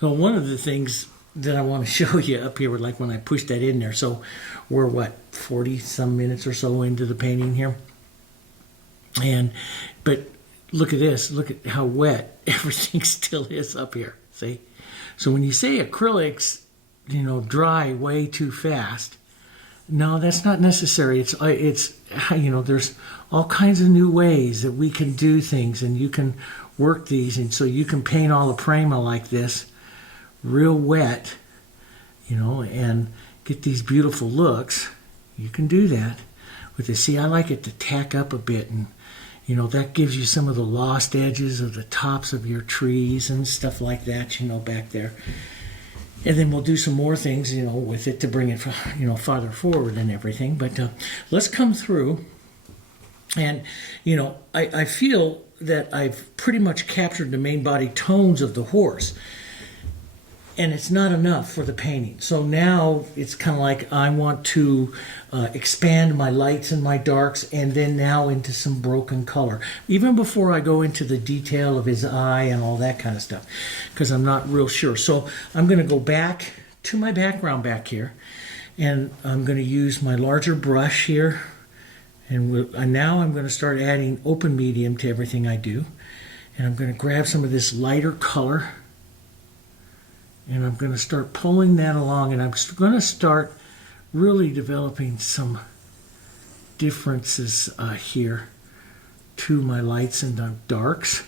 So one of the things that I want to show you up here, like when I push that in there. So we're what, 40 some minutes or so into the painting here. But look at this. Look at how wet everything still is up here. See? So when you say acrylics, dry way too fast, no, that's not necessary. It's there's all kinds of new ways that we can do things, and you can work these, and so you can paint Alla Prima like this, real wet, and get these beautiful looks. You can do that with this. See, I like it to tack up a bit, and that gives you some of the lost edges of the tops of your trees and stuff like that, back there. And then we'll do some more things, with it to bring it, farther forward and everything. But let's come through. And, I feel that I've pretty much captured the main body tones of the horse. And it's not enough for the painting. So now it's kind of like I want to expand my lights and my darks, and then now into some broken color. Even before I go into the detail of his eye and all that kind of stuff, because I'm not real sure. So I'm going to go back to my background back here, and I'm going to use my larger brush here. And now I'm going to start adding open medium to everything I do. And I'm going to grab some of this lighter color, and I'm going to start pulling that along, and I'm going to start really developing some differences here to my lights and darks,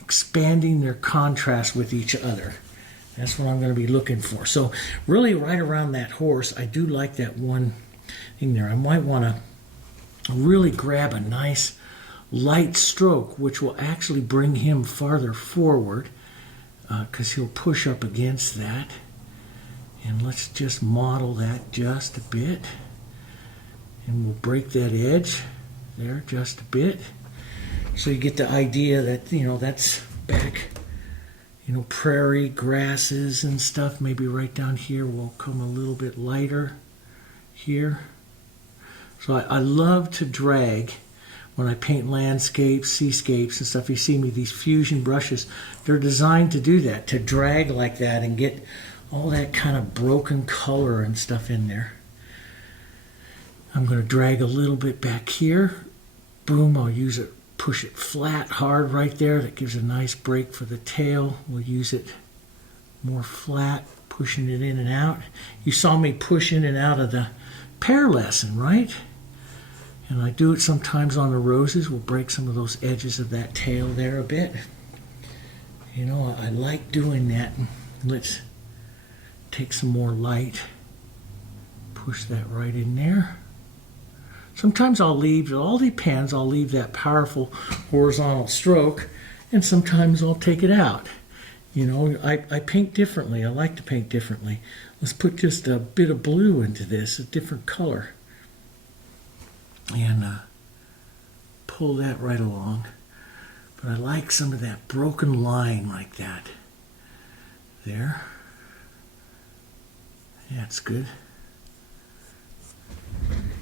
expanding their contrast with each other. That's what I'm going to be looking for. So really right around that horse, I do like that one thing there. I might want to really grab a nice light stroke, which will actually bring him farther forward, because he'll push up against that. And let's just model that just a bit. And we'll break that edge there just a bit. So you get the idea that, that's back, prairie grasses and stuff. Maybe right down here will come a little bit lighter here. So I love to drag when I paint landscapes, seascapes and stuff. You see me, these fusion brushes, they're designed to do that, to drag like that and get all that kind of broken color and stuff in there. I'm going to drag a little bit back here. Boom, I'll use it, push it flat hard right there. That gives a nice break for the tail. We'll use it more flat, pushing it in and out. You saw me push in and out of the pear lesson, right? And I do it sometimes on the roses. We'll break some of those edges of that tail there a bit. I like doing that. Let's take some more light. Push that right in there. Sometimes I'll leave, it all depends, I'll leave that powerful horizontal stroke, and sometimes I'll take it out. I paint differently. I like to paint differently. Let's put just a bit of blue into this, a different color. And pull that right along. But I like some of that broken line like that. There. That's good.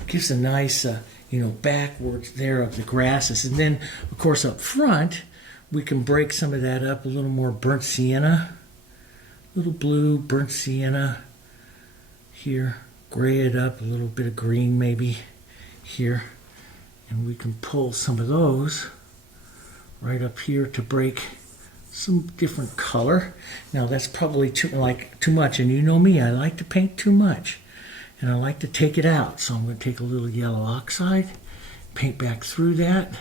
Gives a nice, backwards there of the grasses. And then, of course, up front, we can break some of that up, a little more burnt sienna. A little blue, burnt sienna here. Gray it up, a little bit of green maybe here, and we can pull some of those right up here to break some different color. Now that's probably too much, and you know me, I like to paint too much, and I like to take it out. So I'm going to take a little yellow oxide, paint back through that.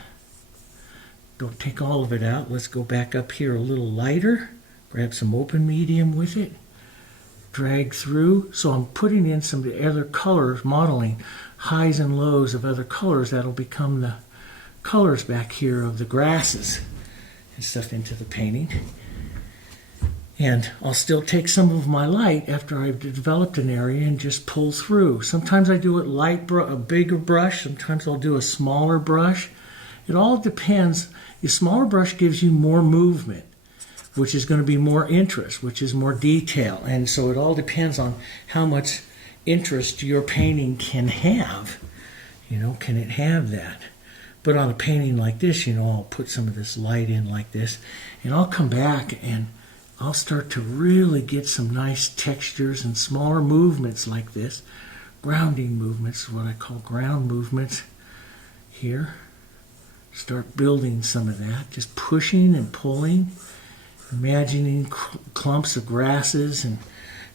Don't take all of it out. Let's go back up here a little lighter, grab some open medium with it, drag through. So I'm putting in some of the other colors, modeling highs and lows of other colors that'll become the colors back here of the grasses and stuff into the painting. And I'll still take some of my light after I've developed an area and just pull through. Sometimes I do it a bigger brush, sometimes I'll do a smaller brush. It all depends. A smaller brush gives you more movement, which is going to be more interest, which is more detail. And so it all depends on how much interest your painting can have. Can it have that? But on a painting like this, I'll put some of this light in like this, and I'll come back and I'll start to really get some nice textures and smaller movements like this. Grounding movements, what I call ground movements here. Start building some of that, just pushing and pulling, imagining clumps of grasses and,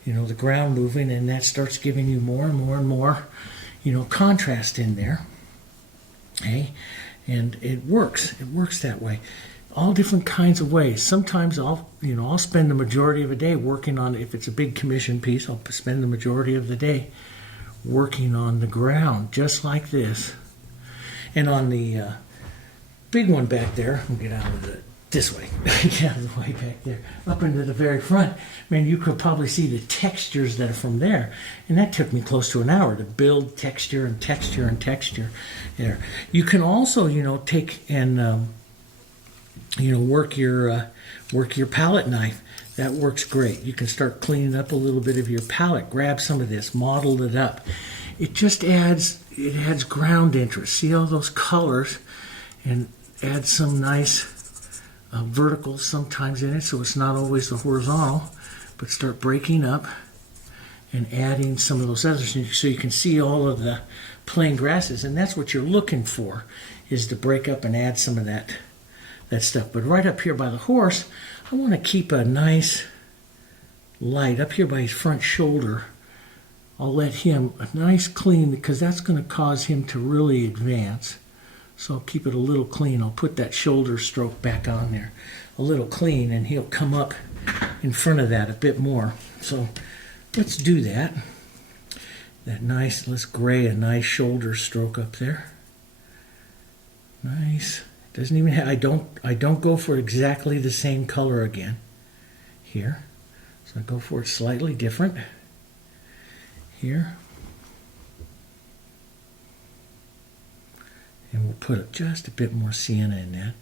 you know, the ground moving, and that starts giving you more and more and more, you know, contrast in there. Okay? And it works that way. All different kinds of ways. Sometimes I'll spend the majority of a day working on, if it's a big commission piece, I'll spend the majority of the day working on the ground, just like this. And on the big one back there, I'll get out of this way, get out of the way back there, up into the very front, man, you could probably see the textures that are from there. And that took me close to an hour to build texture and texture and texture there. You can also, you know, take and work your palette knife. That works great. You can start cleaning up a little bit of your palette. Grab some of this, model it up. It just adds ground interest. See all those colors, and add some nice vertical sometimes in it, so it's not always the horizontal. But start breaking up and adding some of those others, so you can see all of the plain grasses. And that's what you're looking for, is to break up and add some of that stuff. But right up here by the horse, I want to keep a nice light up here by his front shoulder. I'll let him a nice clean, because that's going to cause him to really advance. So I'll keep it a little clean. I'll put that shoulder stroke back on there a little clean, and he'll come up in front of that a bit more. So let's do that. Let's gray a nice shoulder stroke up there. Nice. Doesn't even have, I don't go for exactly the same color again here. So I go for it slightly different here. And we'll put just a bit more sienna in that.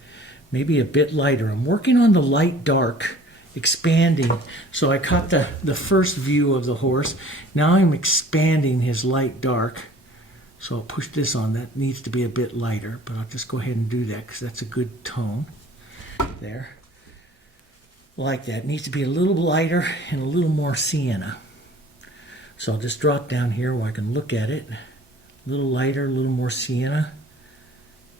Maybe a bit lighter. I'm working on the light dark, expanding. So I caught the first view of the horse. Now I'm expanding his light dark. So I'll push this on. That needs to be a bit lighter, but I'll just go ahead and do that because that's a good tone there. Like that. It needs to be a little lighter and a little more sienna. So I'll just draw it down here where I can look at it. A little lighter, a little more sienna.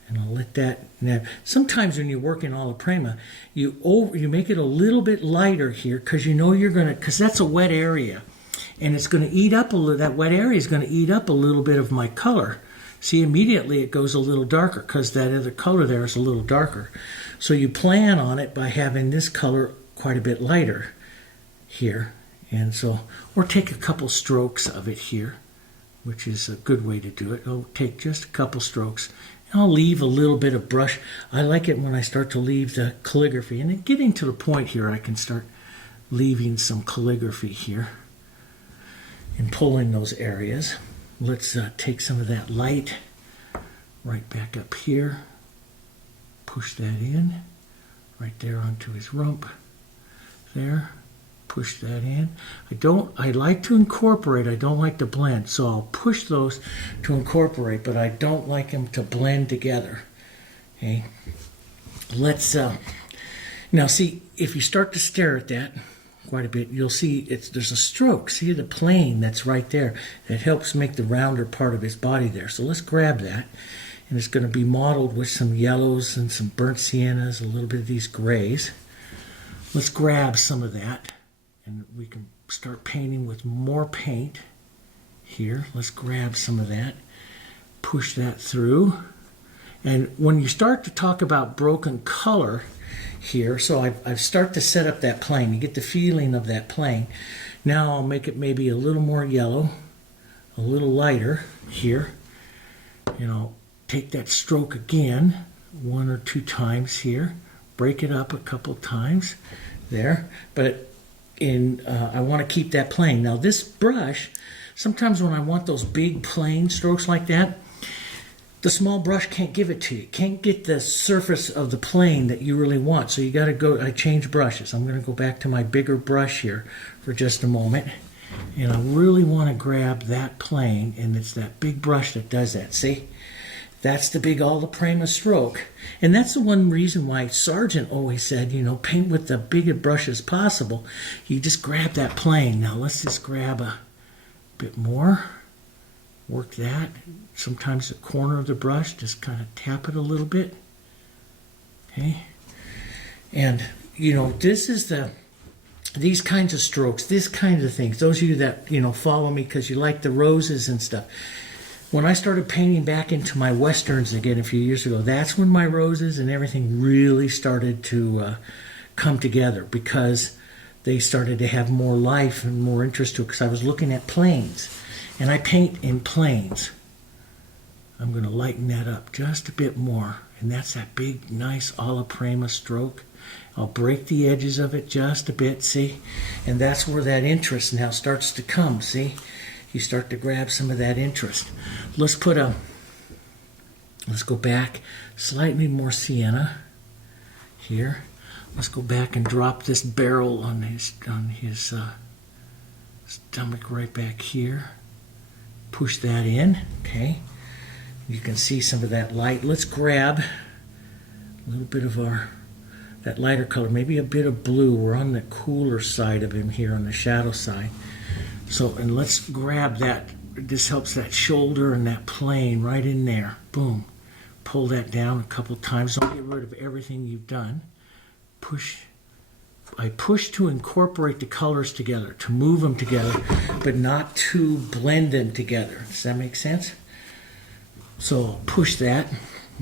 And I'll let that. Now, sometimes when you're working Alla Prima, you make it a little bit lighter here, because you know you're gonna, because that's a wet area. And it's going to eat up a little, that wet area is going to eat up a little bit of my color. See, immediately it goes a little darker because that other color there is a little darker. So you plan on it by having this color quite a bit lighter here. And so, or take a couple strokes of it here, which is a good way to do it. I'll take just a couple strokes. And I'll leave a little bit of brush. I like it when I start to leave the calligraphy. And then getting to the point here, I can start leaving some calligraphy here. And pull in those areas. Let's take some of that light right back up here. Push that in. Right there onto his rump. There. Push that in. I like to incorporate. I don't like to blend. So I'll push those to incorporate, but I don't like them to blend together. Okay. Let's now see, if you start to stare at that quite a bit, you'll see there's a stroke. See the plane that's right there that helps make the rounder part of his body there. So let's grab that, and it's going to be modeled with some yellows and some burnt siennas, a little bit of these grays. Let's grab some of that, and we can start painting with more paint here. Let's grab some of that, push that through. And when you start to talk about broken color here, so I start to set up that plane. You get the feeling of that plane. Now I'll make it maybe a little more yellow, a little lighter here. And I'll take that stroke again, 1 or 2 times here. Break it up a couple times there. But I want to keep that plane. Now this brush, sometimes when I want those big plane strokes like that, the small brush can't give it to you. Can't get the surface of the plane that you really want. So you got to go, I change brushes. I'm going to go back to my bigger brush here for just a moment. And I really want to grab that plane, and it's that big brush that does that. See? That's the big Alla Prima stroke. And that's the one reason why Sargent always said, you know, paint with the biggest brush as possible. You just grab that plane. Now let's just grab a bit more. Work that. Sometimes the corner of the brush, just kind of tap it a little bit. Okay. And, you know, this is these kinds of strokes, this kind of things. Those of you that, you know, follow me because you like the roses and stuff. When I started painting back into my westerns again a few years ago, that's when my roses and everything really started to come together, because they started to have more life and more interest to it, because I was looking at planes. And I paint in planes. I'm going to lighten that up just a bit more. And that's that big, nice Alla Prima stroke. I'll break the edges of it just a bit, see? And that's where that interest now starts to come, see? You start to grab some of that interest. Let's go back, slightly more sienna here. Let's go back and drop this barrel on his stomach right back here. Push that in, okay? You can see some of that light. Let's grab a little bit of that lighter color, maybe a bit of blue. We're on the cooler side of him here, on the shadow side. So, and let's grab that. This helps that shoulder and that plane right in there. Boom. Pull that down a couple times. Don't get rid of everything you've done. I push to incorporate the colors together, to move them together, but not to blend them together. Does that make sense? So I'll push that,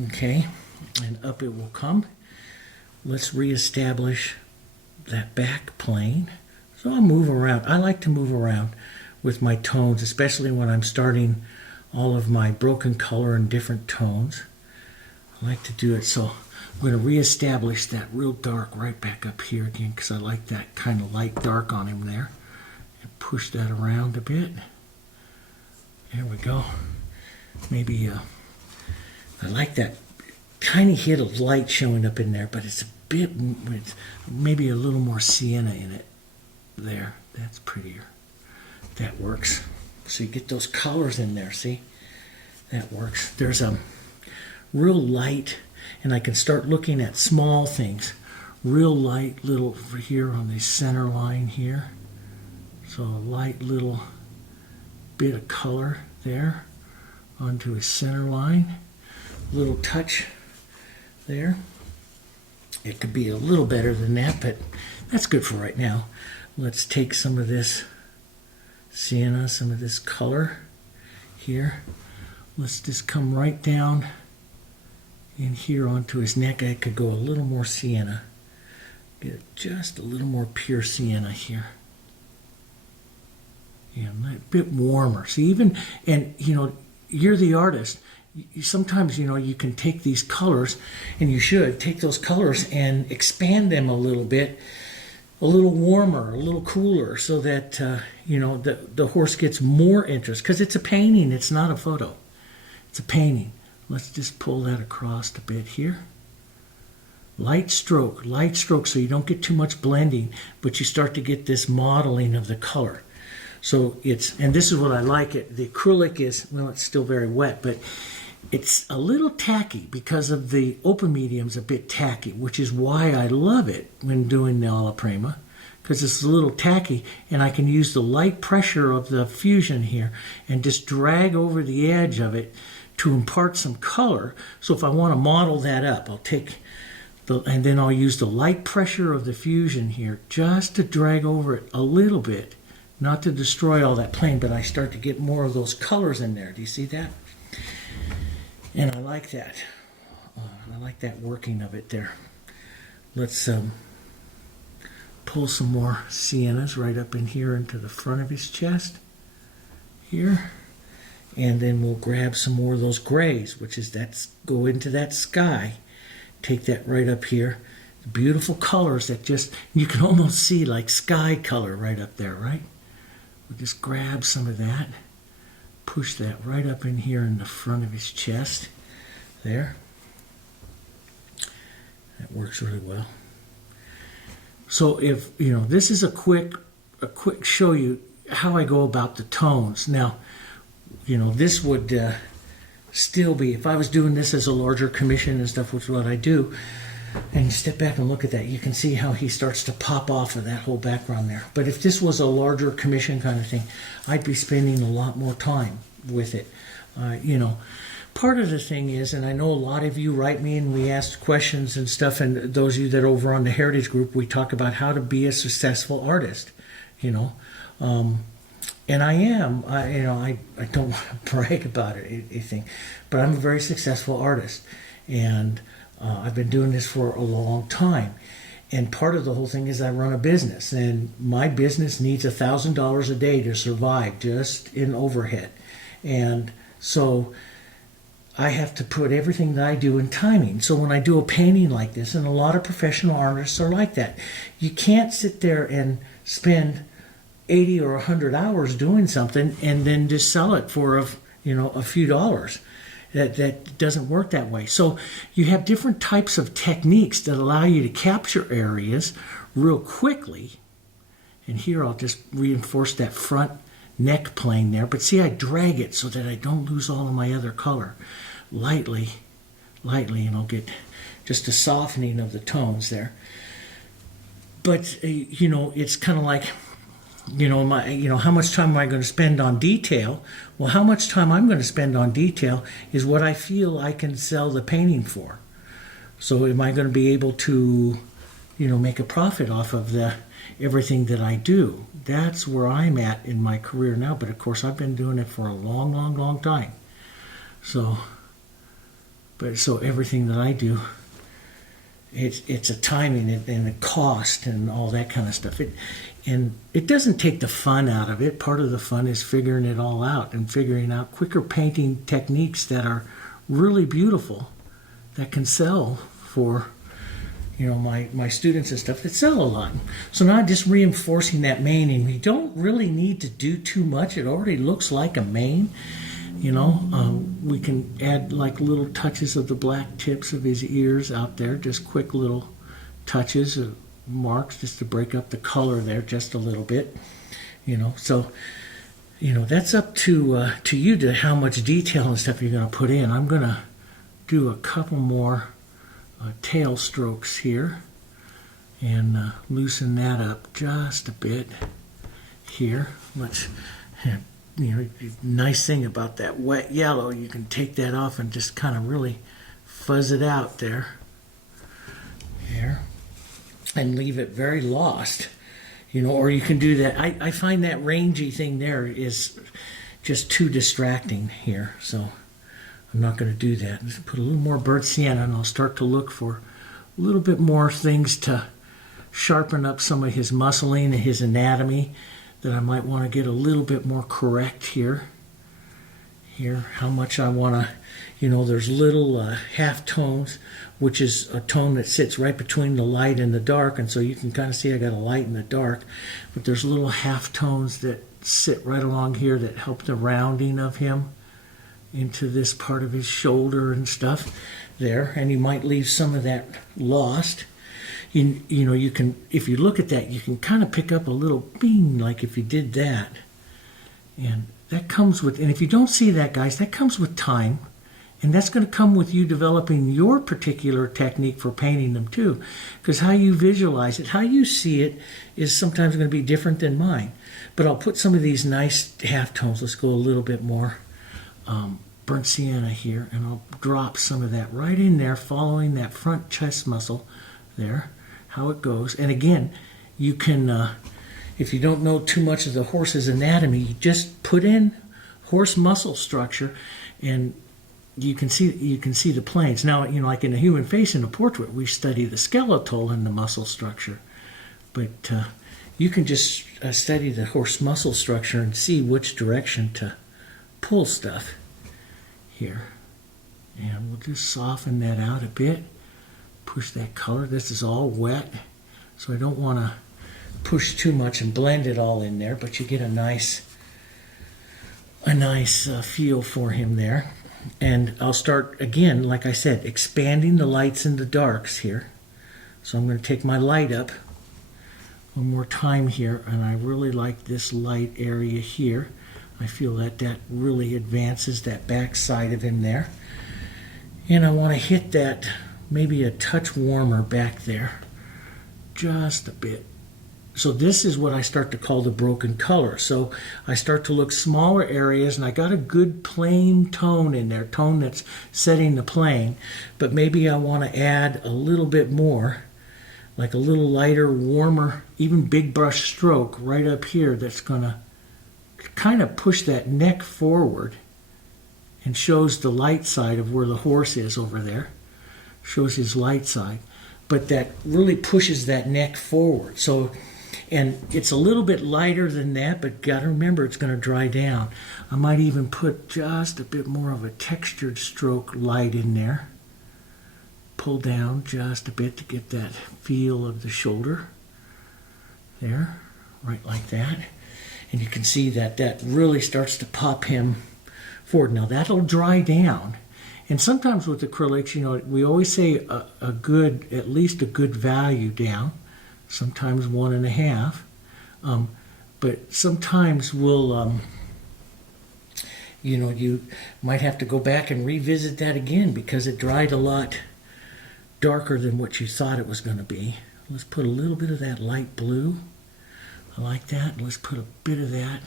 okay, and up it will come. Let's reestablish that back plane. So I'll move around. I like to move around with my tones, especially when I'm starting all of my broken color in different tones. I like to do it. So I'm going to reestablish that real dark right back up here again, because I like that kind of light dark on him there. And push that around a bit. There we go. Maybe I like that tiny hit of light showing up in there, but it's a bit, maybe a little more sienna in it. There, that's prettier. That works. So you get those colors in there, see? That works. There's a real light, and I can start looking at small things. Real light little over here on the center line here. So a light little bit of color there onto his center line. Little touch there. It could be a little better than that, but that's good for right now. Let's take some of this sienna, some of this color here. Let's just come right down in here onto his neck. I could go a little more sienna. Get just a little more pure sienna here. Yeah, a bit warmer. See, even, and you know, you're the artist. Sometimes, you know, you can take these colors, and you should take those colors and expand them a little bit, a little warmer, a little cooler, so that, you know, the horse gets more interest. Because it's a painting, it's not a photo. It's a painting. Let's just pull that across a bit here. Light stroke, so you don't get too much blending, but you start to get this modeling of the color. So it's, and this is what I like it. The acrylic is, well, it's still very wet, but it's a little tacky because of the open medium's a bit tacky, which is why I love it when doing the Alla Prima, because it's a little tacky, and I can use the light pressure of the fusion here and just drag over the edge of it to impart some color. So if I want to model that up, I'll take and then I'll use the light pressure of the fusion here just to drag over it a little bit, not to destroy all that plane, but I start to get more of those colors in there. Do you see that? And I like that. I like that working of it there. Let's pull some more siennas right up in here into the front of his chest here. And then we'll grab some more of those grays, which is go into that sky. Take that right up here. Beautiful colors that just, you can almost see like sky color right up there, right? We'll just grab some of that. Push that right up in here in the front of his chest. There. That works really well. So if, you know, this is a quick show you how I go about the tones. Now, you know, this would still be, if I was doing this as a larger commission and stuff, which is what I do, and you step back and look at that, you can see how he starts to pop off of that whole background there. But if this was a larger commission kind of thing, I'd be spending a lot more time with it. You know, part of the thing is, and I know a lot of you write me and we ask questions and stuff, and those of you that are over on the Heritage Group, we talk about how to be a successful artist, you know. And I am, I don't brag about it, anything, but I'm a very successful artist. And I've been doing this for a long time. And part of the whole thing is I run a business, and my business needs $1,000 a day to survive just in overhead. And so I have to put everything that I do in timing. So when I do a painting like this, and a lot of professional artists are like that, you can't sit there and spend 80 or 100 hours doing something and then just sell it for a few dollars. That doesn't work that way. So you have different types of techniques that allow you to capture areas real quickly. And here I'll just reinforce that front neck plane there. But see, I drag it so that I don't lose all of my other color. Lightly, and I'll get just a softening of the tones there. But, it's kind of like, how much time am I going to spend on detail? Well, how much time I'm going to spend on detail is what I feel I can sell the painting for. So am I going to be able to, make a profit off of everything that I do? That's where I'm at in my career now. But of course, I've been doing it for a long, long, long time. So everything that I do, it's a timing and a cost and all that kind of stuff. And it doesn't take the fun out of it. Part of the fun is figuring it all out and figuring out quicker painting techniques that are really beautiful, that can sell for, my students and stuff that sell a lot. So now just reinforcing that mane, and we don't really need to do too much. It already looks like a mane. We can add like little touches of the black tips of his ears out there, just quick little touches of marks just to break up the color there just a little bit. So that's up to you to how much detail and stuff you're going to put in. I'm going to do a couple more tail strokes here and loosen that up just a bit here. Nice thing about that wet yellow, you can take that off and just kind of really fuzz it out there and leave it very lost, or you can do that. I find that rangy thing there is just too distracting here, so I'm not going to do that. Just put a little more burnt sienna, and I'll start to look for a little bit more things to sharpen up some of his muscling and his anatomy that I might want to get a little bit more correct here. How much I want to, there's little half tones, which is a tone that sits right between the light and the dark, and so you can kind of see I got a light and a dark, but there's little half tones that sit right along here that help the rounding of him into this part of his shoulder and stuff there, and you might leave some of that lost. You can, if you look at that, you can kind of pick up a little bing, like if you did that. And that comes with, and if you don't see that, guys, that comes with time. And that's going to come with you developing your particular technique for painting them too. Because how you visualize it, how you see it, is sometimes going to be different than mine. But I'll put some of these nice halftones. Let's go a little bit more burnt sienna here. And I'll drop some of that right in there, following that front chest muscle there, how it goes. And again, you can, if you don't know too much of the horse's anatomy, you just put in horse muscle structure, and you can see the planes. Now, like in a human face in a portrait, we study the skeletal and the muscle structure, but you can just study the horse muscle structure and see which direction to pull stuff here. And we'll just soften that out a bit. Push that color. This is all wet, so I don't want to push too much and blend it all in there, but you get a nice feel for him there. And I'll start again, like I said, expanding the lights and the darks here. So I'm going to take my light up one more time here, and I really like this light area here. I feel that that really advances that back side of him there. And I want to hit that maybe a touch warmer back there, just a bit. So this is what I start to call the broken color. So I start to look smaller areas, and I got a good plain tone in there, tone that's setting the plane, but maybe I want to add a little bit more, like a little lighter, warmer, even big brush stroke right up here that's going to kind of push that neck forward and shows the light side of where the horse is over there. Shows his light side. But that really pushes that neck forward. So, and it's a little bit lighter than that, but got to remember it's going to dry down. I might even put just a bit more of a textured stroke light in there. Pull down just a bit to get that feel of the shoulder. There, right like that. And you can see that that really starts to pop him forward. Now that'll dry down. And sometimes with acrylics, you know, we always say a good, at least a good value down. Sometimes 1.5. But sometimes we'll, you know, you might have to go back and revisit that again because it dried a lot darker than what you thought it was going to be. Let's put a little bit of that light blue. I like that. Let's put a bit of that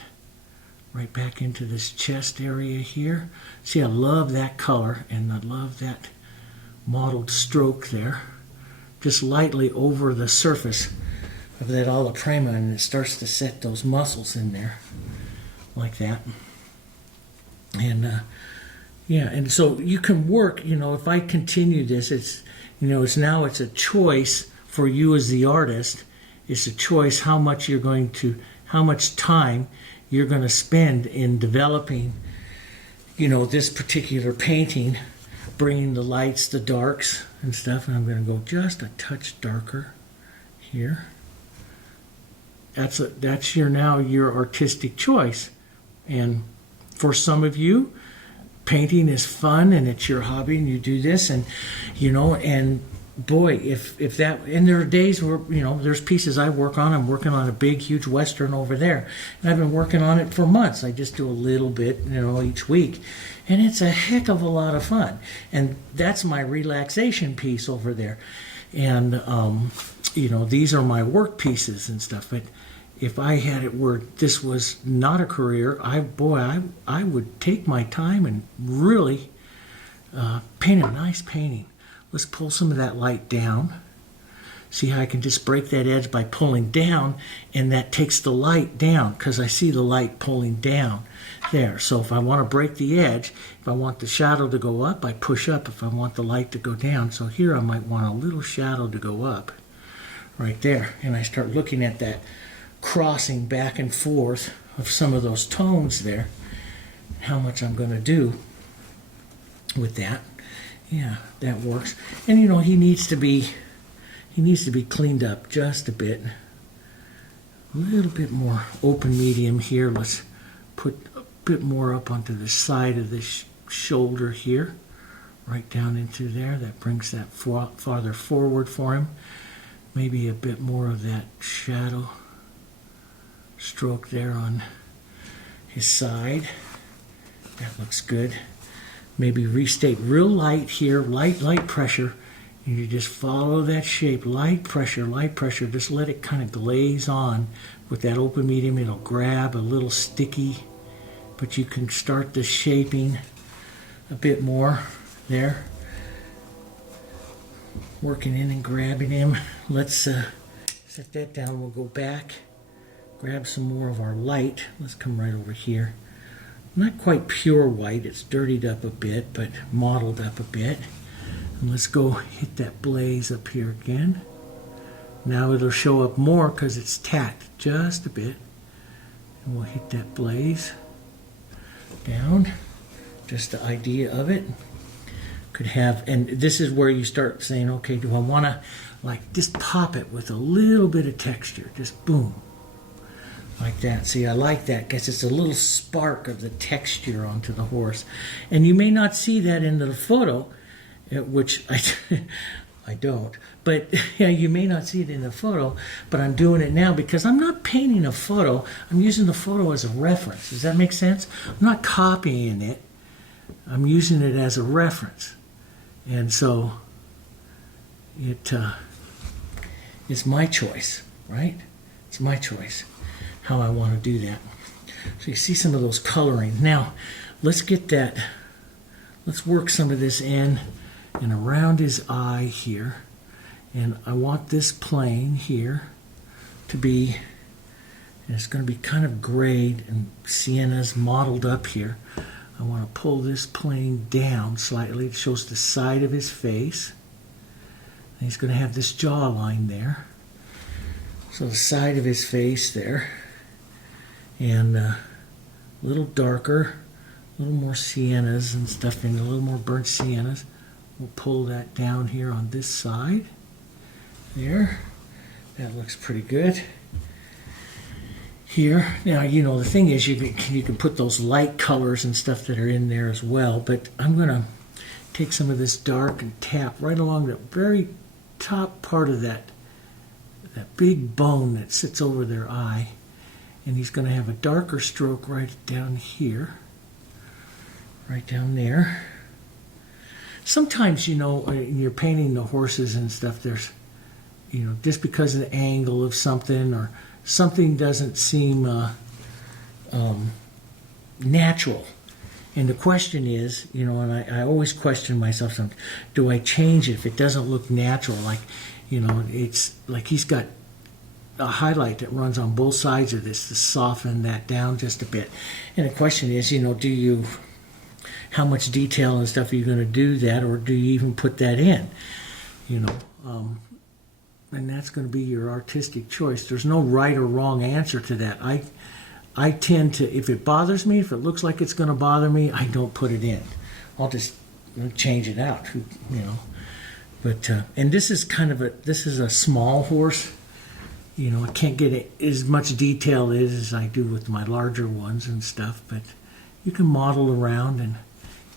right back into this chest area here. See, I love that color, and I love that mottled stroke there. Just lightly over the surface of that Alla Prima, and it starts to set those muscles in there like that. And yeah, and so you can work, you know, if I continue this, it's, you know, it's now it's a choice for you as the artist. It's a choice how much you're going to, how much time you're going to spend in developing, you know, this particular painting, bringing the lights, the darks and stuff. And I'm going to go just a touch darker here. That's your now your artistic choice. And for some of you, painting is fun and it's your hobby and you do this, and you know, and boy, if that, and there are days where, you know, there's pieces I work on. I'm working on a big, huge Western over there, and I've been working on it for months. I just do a little bit, you know, each week, and it's a heck of a lot of fun. And that's my relaxation piece over there. And you know, these are my work pieces and stuff. But if I had it where this was not a career, I would take my time and really paint a nice painting. Let's pull some of that light down. See how I can just break that edge by pulling down, and that takes the light down because I see the light pulling down there. So if I want to break the edge, if I want the shadow to go up, I push up. If I want the light to go down, so here I might want a little shadow to go up right there. And I start looking at that crossing back and forth of some of those tones there, how much I'm going to do with that. Yeah, that works. And you know, he needs to be cleaned up just a bit. A little bit more open medium here. Let's put a bit more up onto the side of this shoulder here, right down into there. That brings that farther forward for him. Maybe a bit more of that shadow stroke there on his side. That looks good. Maybe restate real light here, light pressure, and you just follow that shape, light pressure, just let it kind of glaze on with that open medium. It'll grab a little sticky, but you can start the shaping a bit more there. Working in and grabbing him. Let's set that down. We'll go back, grab some more of our light. Let's come right over here. Not quite pure white, it's dirtied up a bit, but mottled up a bit. And let's go hit that blaze up here again. Now it'll show up more because it's tacked just a bit. And we'll hit that blaze down. Just the idea of it. Could have, and this is where you start saying, okay, do I want to like just pop it with a little bit of texture? Just boom. Like that. See, I like that because it's a little spark of the texture onto the horse. And you may not see that in the photo, which I don't. But yeah, you may not see it in the photo, but I'm doing it now because I'm not painting a photo. I'm using the photo as a reference. Does that make sense? I'm not copying it. I'm using it as a reference. And so it's my choice, right? It's my choice how I want to do that. So you see some of those coloring. Now, let's get that, let's work some of this in and around his eye here. And I want this plane here to be, and it's going to be kind of grayed and siennas modeled up here. I want to pull this plane down slightly. It shows the side of his face. And he's going to have this jawline there. So the side of his face there. And a little darker, a little more siennas and stuff, and a little more burnt siennas. We'll pull that down here on this side. There. That looks pretty good. Here. Now, you know, the thing is you can put those light colors and stuff that are in there as well, but I'm going to take some of this dark and tap right along the very top part of that big bone that sits over their eye. And he's going to have a darker stroke right down here. Right down there. Sometimes, you know, when you're painting the horses and stuff, there's, you know, just because of the angle of something or something doesn't seem natural. And the question is, you know, and I always question myself, do I change it if it doesn't look natural? Like, you know, it's like he's got a highlight that runs on both sides of this to soften that down just a bit. And the question is, you know, how much detail and stuff are you going to do that, or do you even put that in? You know, and that's going to be your artistic choice. There's no right or wrong answer to that. I tend to, if it bothers me, if it looks like it's going to bother me, I don't put it in. I'll just change it out, you know. But and this is a small horse. You know, I can't get as much detail as I do with my larger ones and stuff, but you can model around and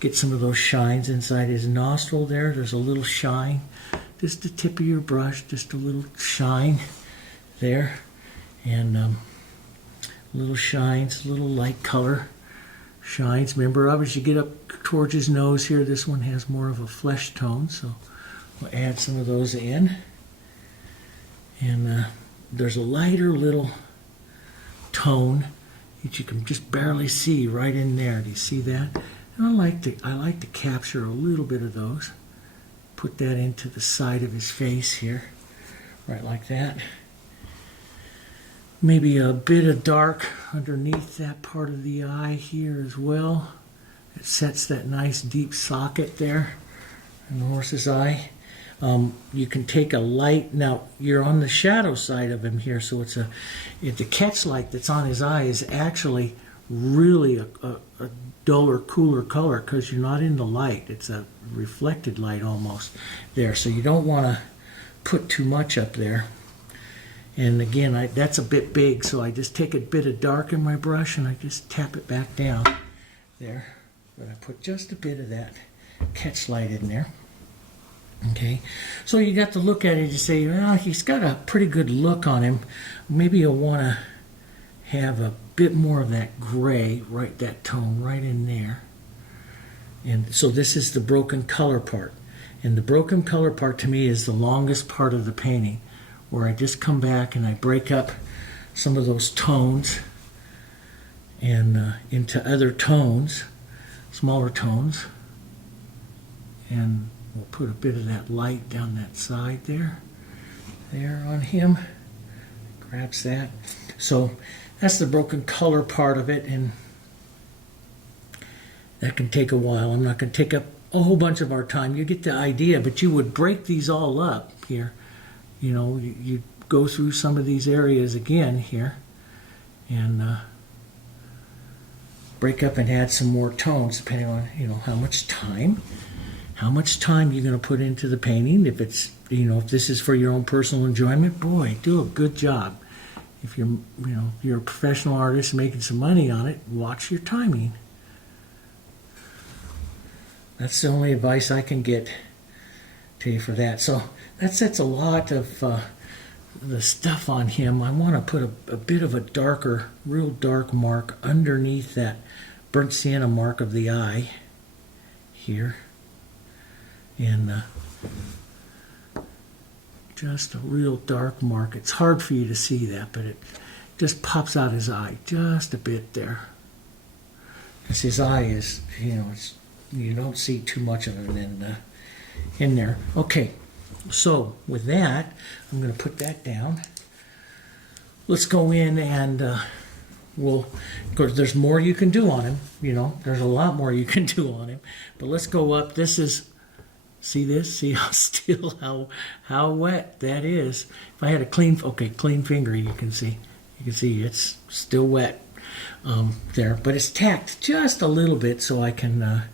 get some of those shines inside his nostril there. There's a little shine. Just the tip of your brush, just a little shine there. And little shines, little light color shines. Remember, as you get up towards his nose here, this one has more of a flesh tone, so we'll add some of those in. And there's a lighter little tone that you can just barely see right in there. Do you see that? And I like to capture a little bit of those. Put that into the side of his face here, right like that. Maybe a bit of dark underneath that part of the eye here as well. It sets that nice deep socket there in the horse's eye. You can take a light, now you're on the shadow side of him here, so the catch light that's on his eye is actually really a duller, cooler color because you're not in the light. It's a reflected light almost there, so you don't want to put too much up there. And again, that's a bit big, so I just take a bit of dark in my brush and I just tap it back down there. But I put just a bit of that catch light in there. Okay, so you got to look at it and say, well, he's got a pretty good look on him. Maybe you'll want to have a bit more of that gray, right, that tone right in there. And so this is the broken color part. And the broken color part to me is the longest part of the painting, where I just come back and I break up some of those tones and into other tones, smaller tones. And we'll put a bit of that light down that side there on him. Grabs that. So that's the broken color part of it, and that can take a while. I'm not going to take up a whole bunch of our time. You get the idea, but you would break these all up here. You know, you go through some of these areas again here and break up and add some more tones depending on, you know, how much time you're going to put into the painting. If it's, you know, if this is for your own personal enjoyment, boy, do a good job. If you're a professional artist making some money on it, watch your timing. That's the only advice I can get tell you for that. So that sets a lot of the stuff on him. I want to put a bit of a darker, real dark mark underneath that burnt sienna mark of the eye here. And just a real dark mark. It's hard for you to see that, but it just pops out his eye just a bit there. Because his eye is, you don't see too much of it in there. Okay, so with that, I'm going to put that down. Let's go in and of course, there's more you can do on him. There's a lot more you can do on him. But let's go up. This is, see this? See how still, how wet that is. If I had a clean finger, you can see it's still wet there. But it's tacked just a little bit so I can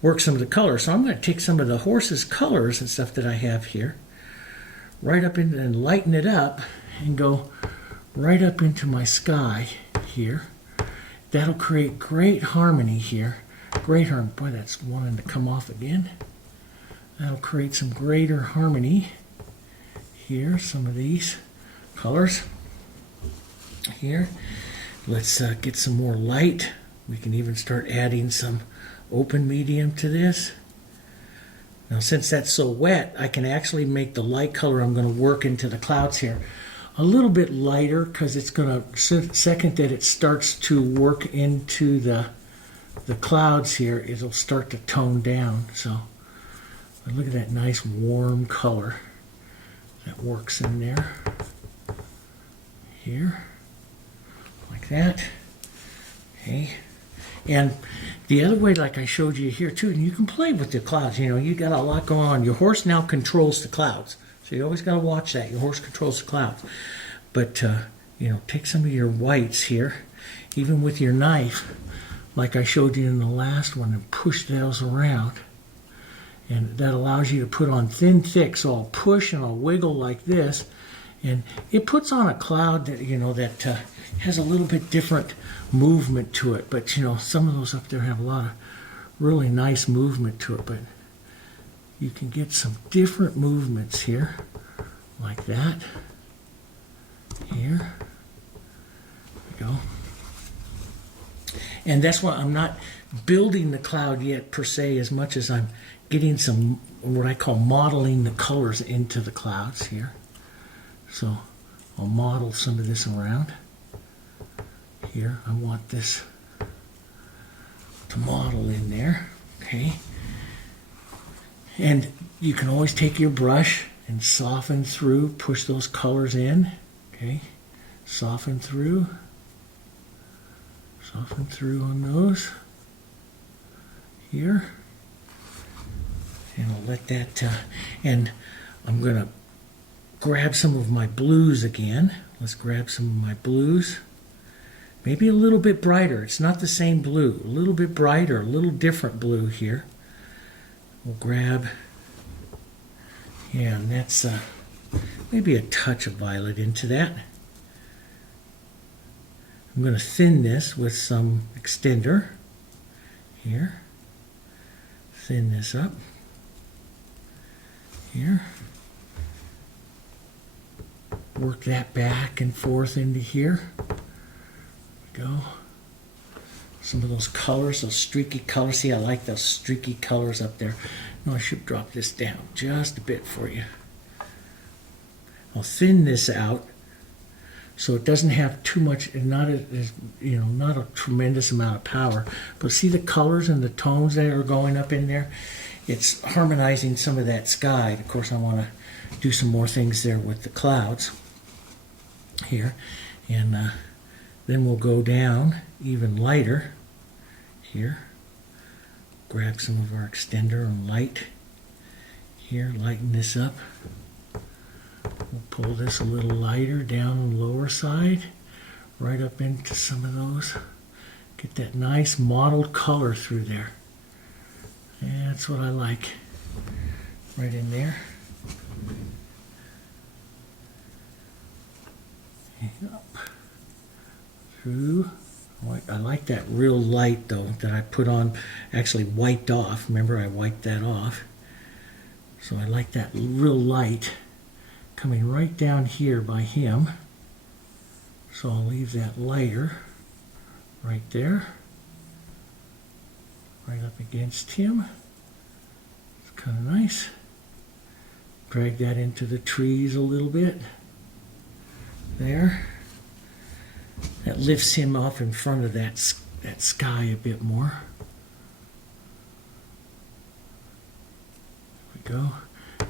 work some of the colors. So I'm going to take some of the horse's colors and stuff that I have here, right up in and lighten it up and go right up into my sky here. That'll create great harmony here. Great harmony. Boy, that's wanting to come off again. That'll create some greater harmony here. Some of these colors here. Let's get some more light. We can even start adding some open medium to this. Now, since that's so wet, I can actually make the light color I'm going to work into the clouds here a little bit lighter, because it's going to, second that it starts to work into the clouds here, it'll start to tone down. So look at that nice warm color that works in there here, like that. Okay. And the other way, like I showed you here too, and you can play with the clouds. You got a lot going on. Your horse now controls the clouds, so you always got to watch that. Your horse controls the clouds. But take some of your whites here, even with your knife, like I showed you in the last one, and push those around. And that allows you to put on thin, thick. So I'll push and I'll wiggle like this, and it puts on a cloud that that has a little bit different movement to it. But some of those up there have a lot of really nice movement to it. But you can get some different movements here, like that. Here we go. And that's why I'm not building the cloud yet per se, as much as I'm getting some what I call modeling the colors into the clouds here. So I'll model some of this around here. I want this to model in there. Okay. And you can always take your brush and soften through, push those colors in. Okay, soften through on those here, and I'll let that, and I'm going to grab some of my blues again. Let's grab some of my blues, maybe a little bit brighter. It's not the same blue, a little bit brighter, a little different blue here. We'll grab, yeah, and that's maybe a touch of violet into that. I'm going to thin this with some extender here. Thin this up here. Work that back and forth into here. There we go. Some of those colors, those streaky colors. See, I like those streaky colors up there. No, I should drop this down just a bit for you. I'll thin this out so it doesn't have too much, not a tremendous amount of power. But see the colors and the tones that are going up in there? It's harmonizing some of that sky. Of course, I want to do some more things there with the clouds here. And then we'll go down even lighter here. Grab some of our extender and light here, lighten this up. We'll pull this a little lighter down on the lower side, right up into some of those. Get that nice mottled color through there. And that's what I like. Right in there. And up. Through. I like that real light though that I put on, actually wiped off. Remember, I wiped that off. So I like that real light coming right down here by him. So I'll leave that lighter right there, right up against him. It's kind of nice. Drag that into the trees a little bit. There. That lifts him off in front of that sky a bit more. There we go.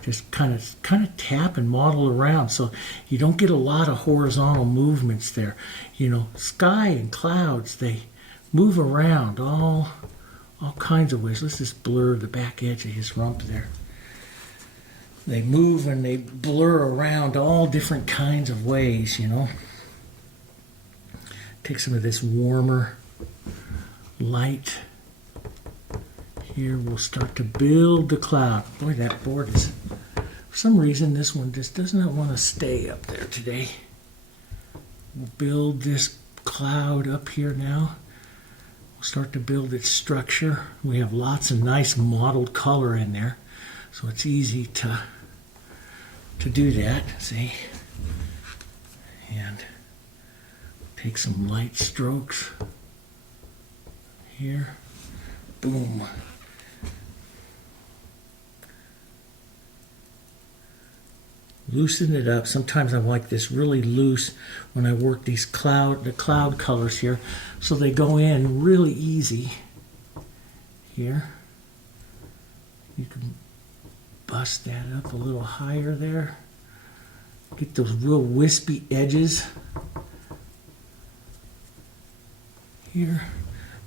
Just kind of tap and model around so you don't get a lot of horizontal movements there. You know, sky and clouds, they move around all kinds of ways. Let's just blur the back edge of his rump there. They move and they blur around all different kinds of ways, you know. Take some of this warmer light. Here we'll start to build the cloud. Boy, that board is, for some reason, this one just does not want to stay up there today. We'll build this cloud up here now. We'll start to build its structure. We have lots of nice mottled color in there, so it's easy to do that. See? And take some light strokes here. Boom. Loosen it up. Sometimes I like this really loose when I work the cloud colors here, so they go in really easy here. You can bust that up a little higher there. Get those real wispy edges here.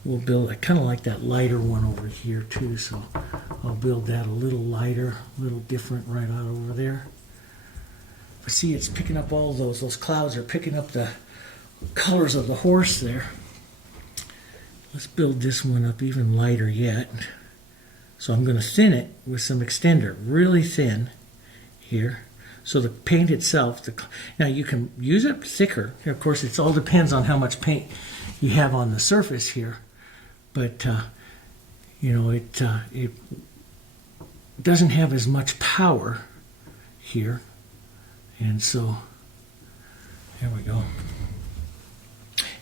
We'll build, I kind of like that lighter one over here too, so I'll build that a little lighter, a little different right out over there. But see, it's picking up all those clouds are picking up the colors of the horse there. Let's build this one up even lighter yet. So I'm going to thin it with some extender, really thin here. So the paint itself, now you can use it thicker. Of course, it all depends on how much paint you have on the surface here. But, you know, it doesn't have as much power here. And so, there we go.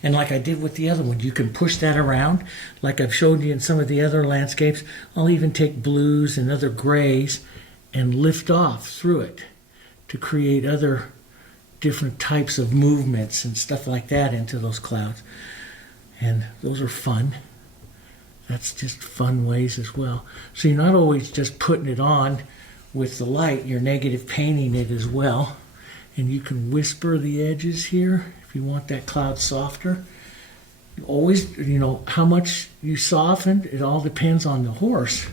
And like I did with the other one, you can push that around. Like I've showed you in some of the other landscapes, I'll even take blues and other grays and lift off through it to create other different types of movements and stuff like that into those clouds. And those are fun. That's just fun ways as well. So you're not always just putting it on with the light, you're negative painting it as well. And you can whisper the edges here if you want that cloud softer. Always, you know, how much you soften, it all depends on the horse.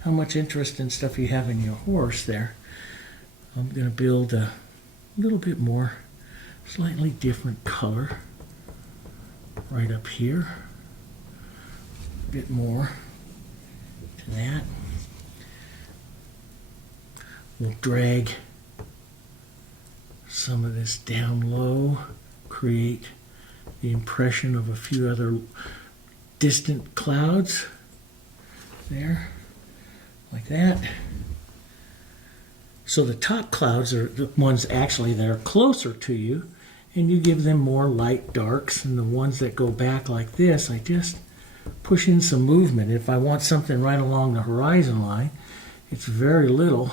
How much interest and stuff you have in your horse there. I'm going to build a little bit more, slightly different color right up here. A bit more to that. We'll drag some of this down low, create the impression of a few other distant clouds there, like that. So the top clouds are the ones actually that are closer to you, and you give them more light darks, and the ones that go back like this, I just push in some movement. If I want something right along the horizon line, it's very little.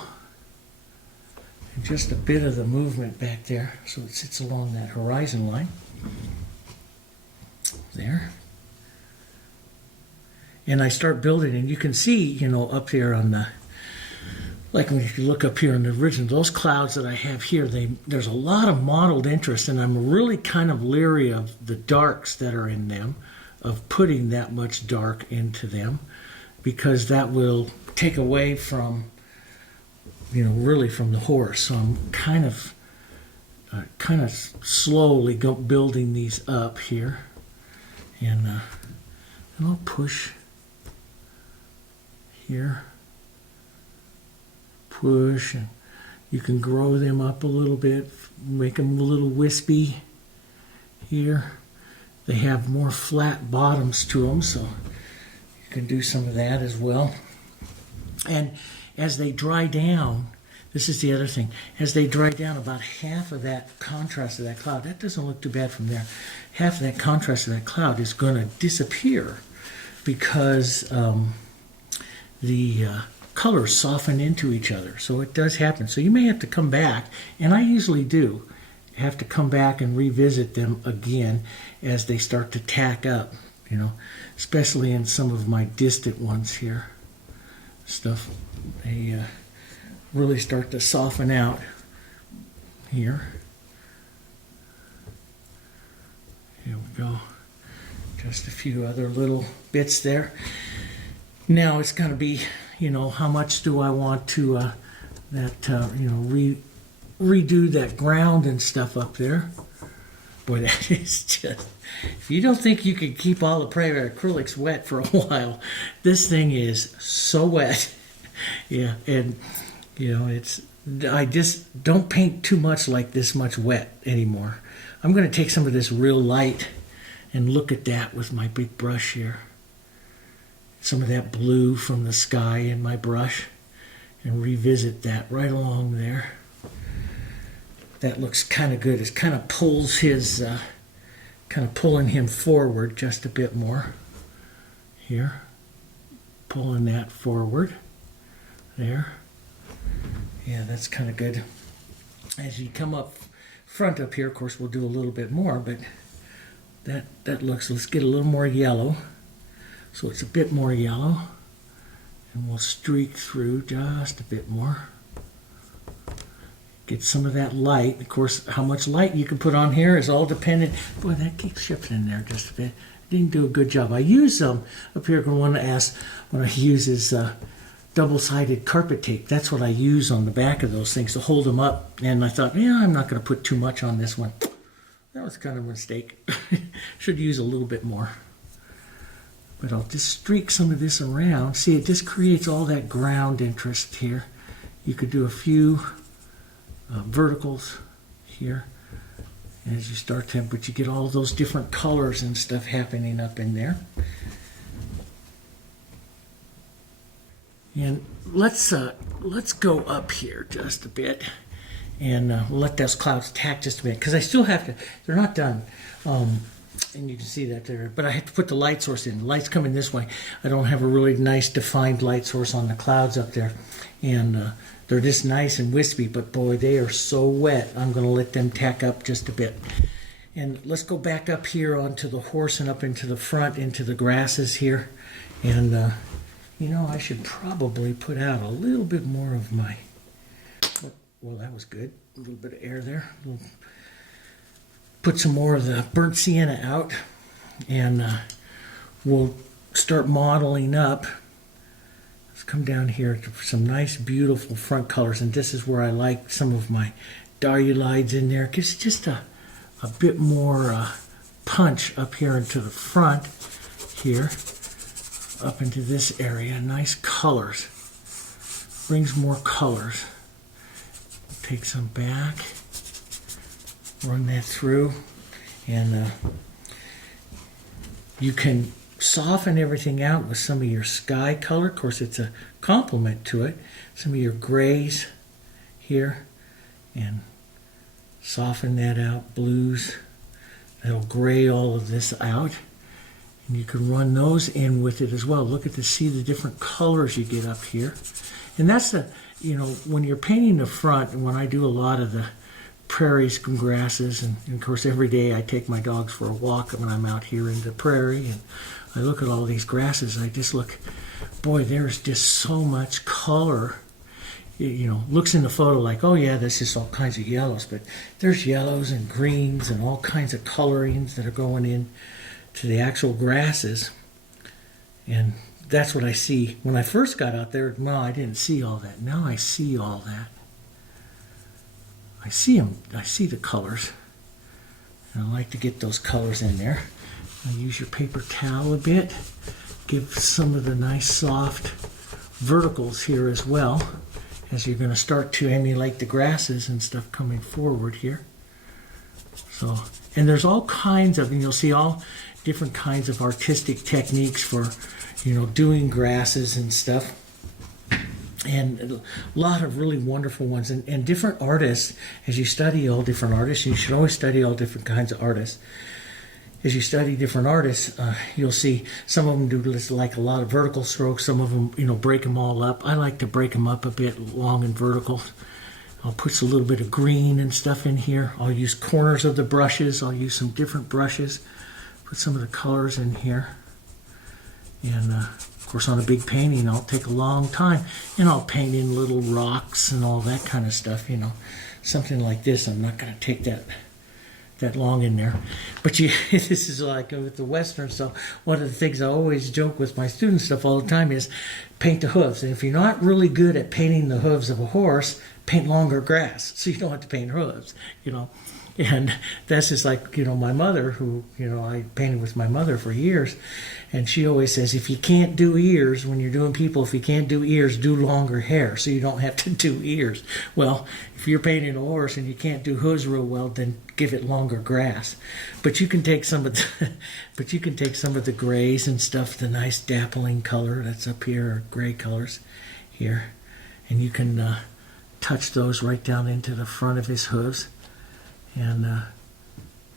And just a bit of the movement back there, so it sits along that horizon line. There. And I start building, and you can see, you know, up here on the, like when you look up here in the original, those clouds that I have here, there's a lot of mottled interest, and I'm really kind of leery of the darks that are in them, of putting that much dark into them, because that will take away from, you know, really from the horse. So I'm kind of slowly building these up here, and I'll push here, push, and you can grow them up a little bit, make them a little wispy here. They have more flat bottoms to them, so you can do some of that as well. And as they dry down, this is the other thing, as they dry down, about half of that contrast of that cloud, that doesn't look too bad from there, half of that contrast of that cloud is going to disappear because the colors soften into each other. So it does happen. So you may have to come back, and I usually do have to come back and revisit them again as they start to tack up, you know, especially in some of my distant ones here. Stuff, they really start to soften out here. Here we go. Just a few other little bits there. Now it's going to be, you know, how much do I want to redo that ground and stuff up there. Boy, that is just, if you don't think you can keep Alla Prima acrylics wet for a while, this thing is so wet. Yeah, and you know, I just don't paint too much like this much wet anymore. I'm going to take some of this real light and look at that with my big brush here. Some of that blue from the sky in my brush, and revisit that right along there. That looks kind of good. It kind of pulls his, kind of pulling him forward just a bit more. Here, pulling that forward. There. Yeah, that's kind of good. As you come up front up here, of course, we'll do a little bit more, but that looks, let's get a little more yellow. So it's a bit more yellow. And we'll streak through just a bit more. Get some of that light. Of course, how much light you can put on here is all dependent. Boy, that keeps shifting in there just a bit. Didn't do a good job. I use up here, when I use is double-sided carpet tape. That's what I use on the back of those things to hold them up. And I thought, yeah, I'm not going to put too much on this one. That was kind of a mistake. Should use a little bit more. But I'll just streak some of this around. See, it just creates all that ground interest here. You could do a few verticals here as you start to, but you get all those different colors and stuff happening up in there. And let's go up here just a bit and let those clouds tack just a bit, because I still have to, they're not done. And you can see that there, but I have to put the light source in. The light's coming this way. I don't have a really nice defined light source on the clouds up there, and they're just nice and wispy, but boy, they are so wet. I'm going to let them tack up just a bit. And let's go back up here onto the horse and up into the front, into the grasses here. And you know, I should probably put out a little bit more of my, well, that was good. A little bit of air there. Put some more of the burnt sienna out, and we'll start modeling up. Let's come down here to some nice, beautiful front colors, and this is where I like some of my diulides in there. It gives just a bit more punch up here into the front here, up into this area. Nice colors. Brings more colors. Take some back. Run that through, and you can soften everything out with some of your sky color. Of course, it's a complement to it. Some of your grays here, and soften that out. Blues, that'll gray all of this out, and you can run those in with it as well. Look at see the different colors you get up here, and that's the, you know, when you're painting the front, and when I do a lot of the prairies and grasses, and of course every day I take my dogs for a walk when I'm out here in the prairie, and I look at all these grasses. I just look, boy, there's just so much color. You know, looks in the photo like, oh yeah, there's just all kinds of yellows, but there's yellows and greens and all kinds of colorings that are going in to the actual grasses. And that's what I see. When I first got out there, no, I didn't see all that. Now I see all that. I see them. I see the colors. And I like to get those colors in there. I use your paper towel a bit. Give some of the nice soft verticals here as well, as you're going to start to emulate the grasses and stuff coming forward here. So, and there's all kinds of, and you'll see all different kinds of artistic techniques for, you know, doing grasses and stuff. and a lot of really wonderful ones. And different artists, as you study all different artists, you should always study all different kinds of artists. As you study different artists, you'll see some of them do like a lot of vertical strokes. Some of them, break them all up. I like to break them up a bit, long and vertical. I'll put a little bit of green and stuff in here. I'll use corners of the brushes. I'll use some different brushes. Put some of the colors in here. And of course, on a big painting, I'll take a long time, and I'll paint in little rocks and all that kind of stuff. Something like this. I'm not going to take that long in there, but this is like with the Western stuff. One of the things I always joke with my student stuff all the time is paint the hooves. And if you're not really good at painting the hooves of a horse, paint longer grass so you don't have to paint hooves. And that's just like, my mother, who, I painted with my mother for years. And she always says, if you can't do ears when you're doing people, if you can't do ears, do longer hair so you don't have to do ears. Well, if you're painting a horse and you can't do hooves real well, then give it longer grass. But you can take some of the grays and stuff, the nice dappling color that's up here, or gray colors here. And you can touch those right down into the front of his hooves. And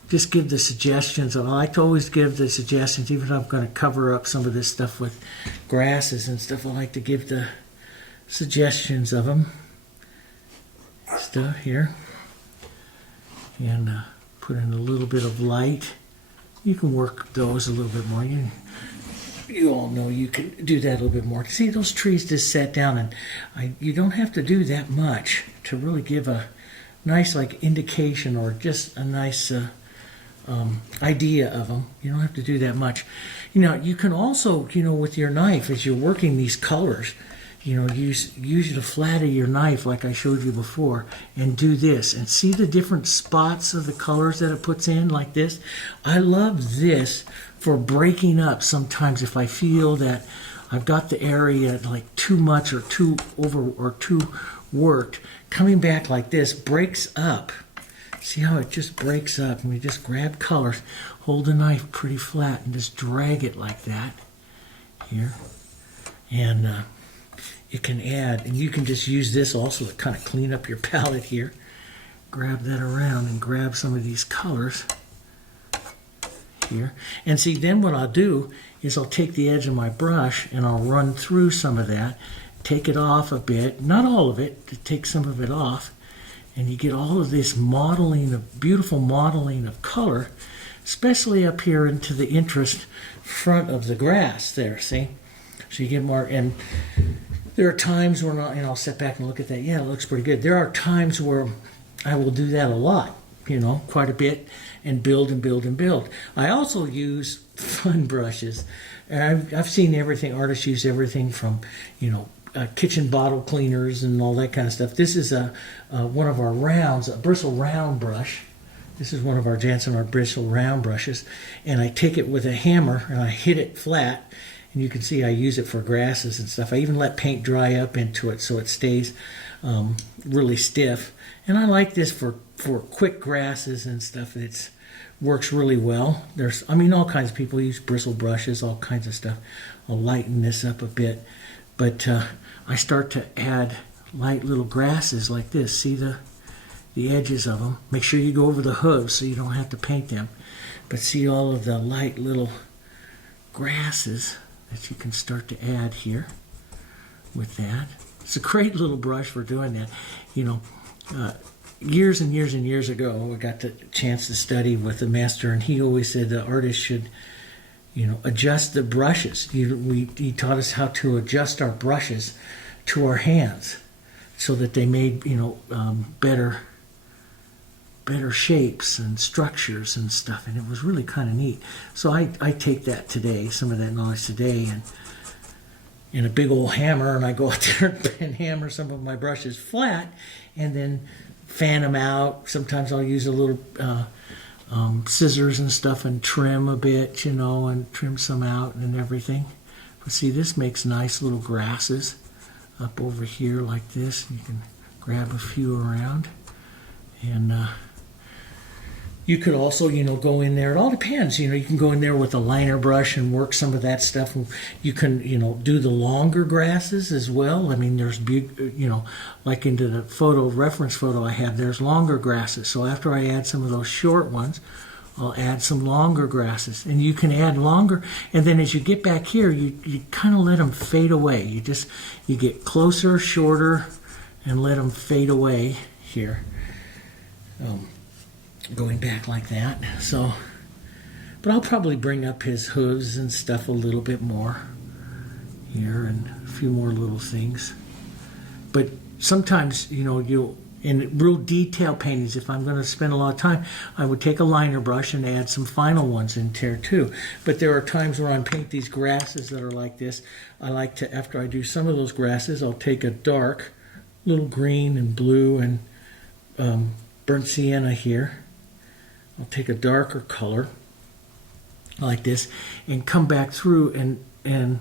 just give the suggestions. I like to always give the suggestions, even if I'm going to cover up some of this stuff with grasses and stuff. I like to give the suggestions of them. Stuff here. And put in a little bit of light. You can work those a little bit more. You all know you can do that a little bit more. See, those trees just sat down, and you don't have to do that much to really give a nice indication, or just a nice idea of them. You don't have to do that much. You can also, with your knife, as you're working these colors, use the flat of your knife like I showed you before, and do this, and see the different spots of the colors that it puts in like this. I love this for breaking up sometimes if I feel that I've got the area like too much or too over or too worked. Coming back like this breaks up. See how it just breaks up? And we just grab colors, hold the knife pretty flat, and just drag it like that here. And it can add, and you can just use this also to kind of clean up your palette here. Grab that around and grab some of these colors here. And see, then what I'll do is I'll take the edge of my brush and I'll run through some of that. Take it off a bit, not all of it, to take some of it off, and you get all of this modeling, beautiful modeling of color, especially up here into the interest front of the grass there, see? So you get more, and there are times where, I'll sit back and look at that, yeah, it looks pretty good. There are times where I will do that a lot, quite a bit, and build and build and build. I also use fun brushes, and I've seen everything, artists use everything from, kitchen bottle cleaners and all that kind of stuff. This is one of our rounds, a bristle round brush. This is one of our Jansen art bristle round brushes, and I take it with a hammer and I hit it flat, and you can see I use it for grasses and stuff. I even let paint dry up into it so it stays really stiff. And I like this for quick grasses and stuff. It works really well. There's, all kinds of people use bristle brushes, all kinds of stuff. I'll lighten this up a bit, but I start to add light little grasses like this. See the edges of them. Make sure you go over the hooves so you don't have to paint them. But see all of the light little grasses that you can start to add here with that. It's a great little brush for doing that. Years and years and years ago, I got the chance to study with a master, and he always said the artist should adjust the brushes. He taught us how to adjust our brushes to our hands so that they made, better shapes and structures and stuff. And it was really kind of neat. So I take that today, some of that knowledge today, and in a big old hammer, and I go out there and hammer some of my brushes flat and then fan them out. Sometimes I'll use a little scissors and stuff and trim a bit, and trim some out and everything. But see, this makes nice little grasses up over here like this. You can grab a few around, and You could also, go in there. It all depends. You can go in there with a liner brush and work some of that stuff. You can, do the longer grasses as well. I mean, there's big, like into the reference photo I have, there's longer grasses. So after I add some of those short ones, I'll add some longer grasses. And you can add longer. And then as you get back here, you kind of let them fade away. You get closer, shorter, and let them fade away here. Going back like that. So, but I'll probably bring up his hooves and stuff a little bit more here, and a few more little things. But sometimes, you'll, in real detail paintings, if I'm going to spend a lot of time, I would take a liner brush and add some final ones in there too. But there are times where I paint these grasses that are like this. I like to, after I do some of those grasses, I'll take a dark little green and blue and burnt sienna here. I'll take a darker color like this and come back through and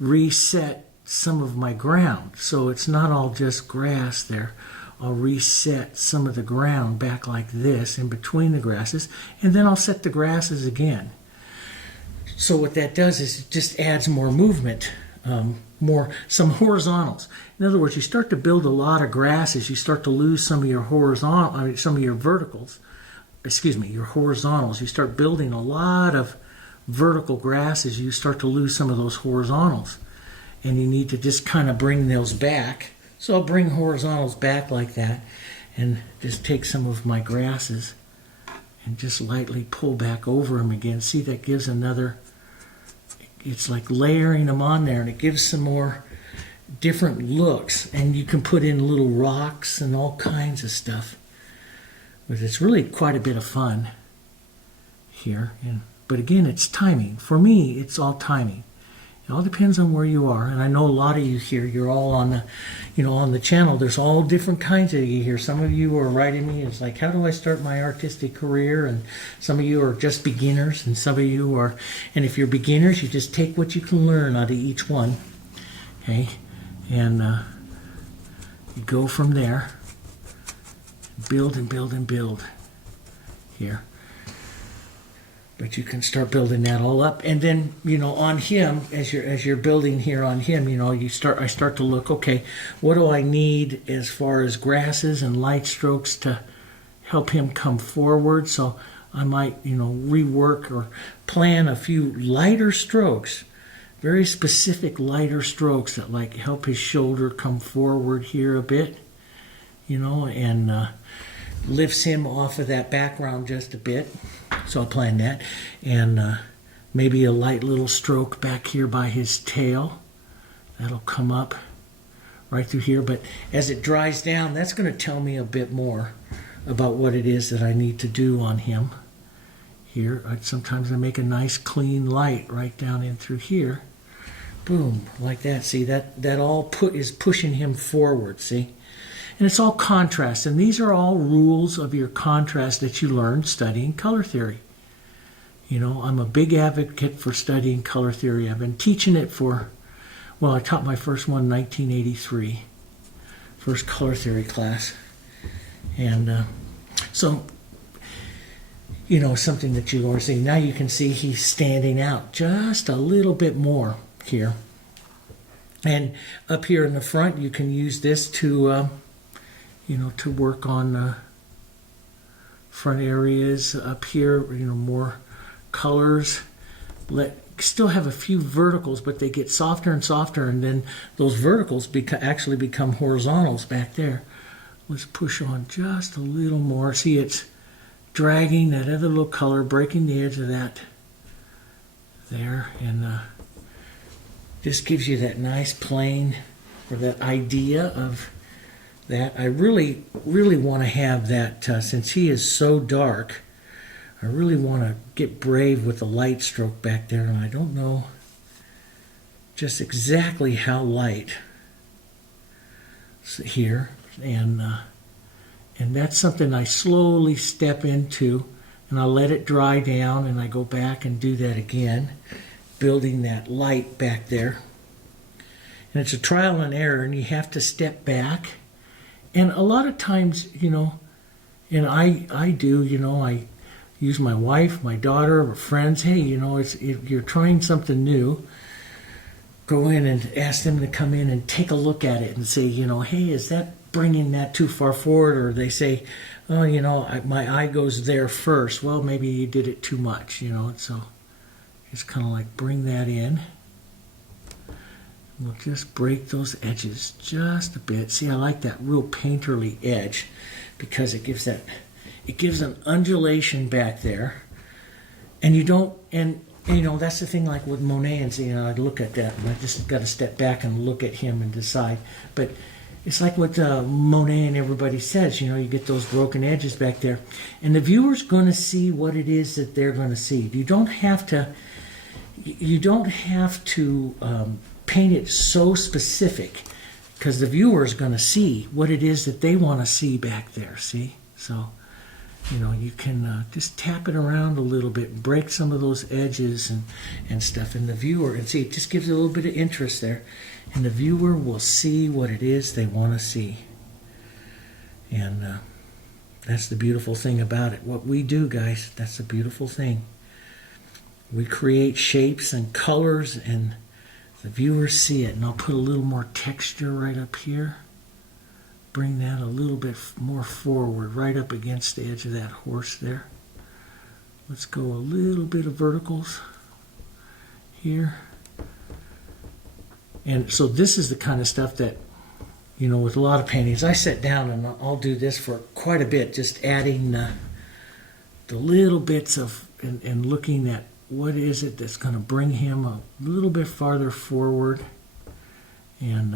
reset some of my ground. So it's not all just grass there. I'll reset some of the ground back like this in between the grasses, and then I'll set the grasses again. So what that does is it just adds more movement, some horizontals. In other words, you start to build a lot of grasses, you start to lose some of your some of your verticals. Your horizontals. You start building a lot of vertical grasses, you start to lose some of those horizontals. And you need to just kind of bring those back. So I'll bring horizontals back like that and just take some of my grasses and just lightly pull back over them again. See, that gives another, it's like layering them on there, and it gives some more different looks. And you can put in little rocks and all kinds of stuff. But it's really quite a bit of fun here. But again, it's timing. For me, it's all timing. It all depends on where you are. And I know a lot of you here, you're all on the, on the channel. There's all different kinds of you here. Some of you are writing me, it's like, how do I start my artistic career? And some of you are just beginners, and some of you are, and if you're beginners, you just take what you can learn out of each one. Okay? And you go from there. Build and build and build here. But you can start building that all up, and then on him, as you're building here on him, I start to look, okay, what do I need as far as grasses and light strokes to help him come forward? So I might rework or plan a few lighter strokes, very specific lighter strokes that like help his shoulder come forward here a bit, and lifts him off of that background just a bit. So I'll plan that. And maybe a light little stroke back here by his tail. That'll come up right through here. But as it dries down, that's going to tell me a bit more about what it is that I need to do on him. Here, sometimes I make a nice clean light right down in through here. Boom, like that. See, that all is pushing him forward, see? And it's all contrast, and these are all rules of your contrast that you learned studying color theory. I'm a big advocate for studying color theory. I've been teaching it I taught my first one in 1983, first color theory class. And so, something that you are seeing. Now you can see he's standing out just a little bit more here. And up here in the front, you can use this to to work on front areas. Up here, more colors. Still have a few verticals, but they get softer and softer, and then those verticals actually become horizontals back there. Let's push on just a little more. See, it's dragging that other little color, breaking the edge of that there, and just gives you that nice plane, or that idea of that. I really, really want to have that, since he is so dark, I really want to get brave with the light stroke back there, and I don't know just exactly how light here, and that's something I slowly step into, and I let it dry down, and I go back and do that again, building that light back there. And it's a trial and error, and you have to step back. And a lot of times, and I do, use my wife, my daughter, or friends. Hey, you know, if you're trying something new, go in and ask them to come in and take a look at it and say, you know, hey, is that bringing that too far forward? Or they say, oh, you know, my eye goes there first. Well, maybe you did it too much, you know. So it's kind of like bring that in. We'll just break those edges just a bit. See, I like that real painterly edge because it gives an undulation back there. And you don't, and you know, that's the thing, like with Monet, and you know, I look at that and I just got to step back and look at him and decide. But it's like what Monet and everybody says, you know, you get those broken edges back there. And the viewer's going to see what it is that they're going to see. You don't have to paint it so specific, because the viewer is going to see what it is that they want to see back there, see? So, you know, you can just tap it around a little bit, break some of those edges and stuff, and the viewer, and see, it just gives it a little bit of interest there, and the viewer will see what it is they want to see. And that's the beautiful thing about it. What we do, guys, that's the beautiful thing. We create shapes and colors, and the viewers see it. And I'll put a little more texture right up here. Bring that a little bit more forward, right up against the edge of that horse there. Let's go a little bit of verticals here. And so this is the kind of stuff that, you know, with a lot of paintings, I sit down and I'll do this for quite a bit, just adding the little bits of, and looking at what is it that's going to bring him a little bit farther forward. And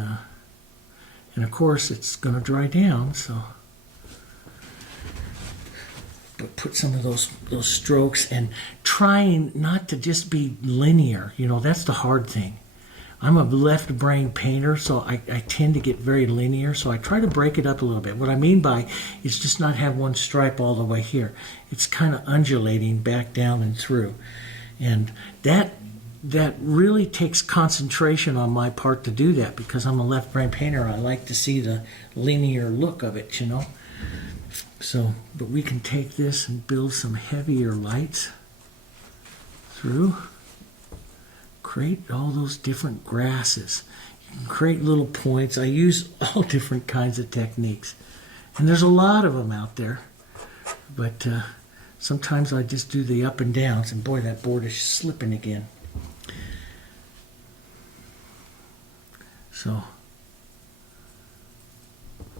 of course it's going to dry down, so but put some of those strokes, and trying not to just be linear. You know, that's the hard thing. I'm a left brain painter, so I tend to get very linear, so I try to break it up a little bit. What I mean by is just not have one stripe all the way here. It's kind of undulating back down and through. And that really takes concentration on my part to do that, because I'm a left brain painter. I like to see the linear look of it, you know. So, but we can take this and build some heavier lights through. Create all those different grasses. You can create little points. I use all different kinds of techniques. And there's a lot of them out there. But sometimes I just do the up and downs, and boy, that board is slipping again. So,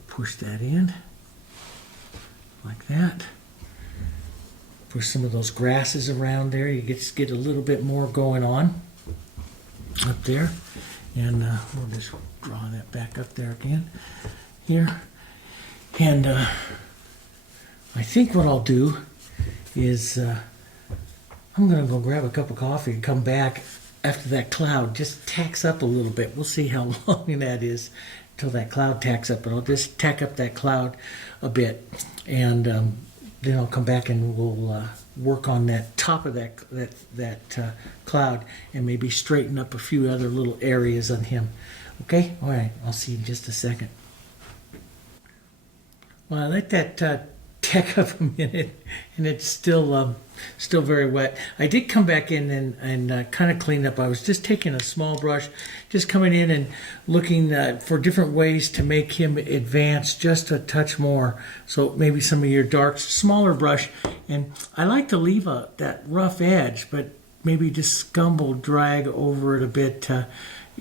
push that in, like that. Push some of those grasses around there. You get a little bit more going on up there. And we'll just draw that back up there again, here. And I think what I'll do is I'm going to go grab a cup of coffee and come back after that cloud just tacks up a little bit. We'll see how long that is until that cloud tacks up, but I'll just tack up that cloud a bit, and then I'll come back and we'll work on that top of that cloud, and maybe straighten up a few other little areas on him. Okay? All right. I'll see you in just a second. Well, I let that tack up a minute, and it's still very wet. I did come back in and kind of clean up. I was just taking a small brush, just coming in and looking for different ways to make him advance just a touch more. So maybe some of your darks, smaller brush. And I like to leave that rough edge, but maybe just scumble, drag over it a bit,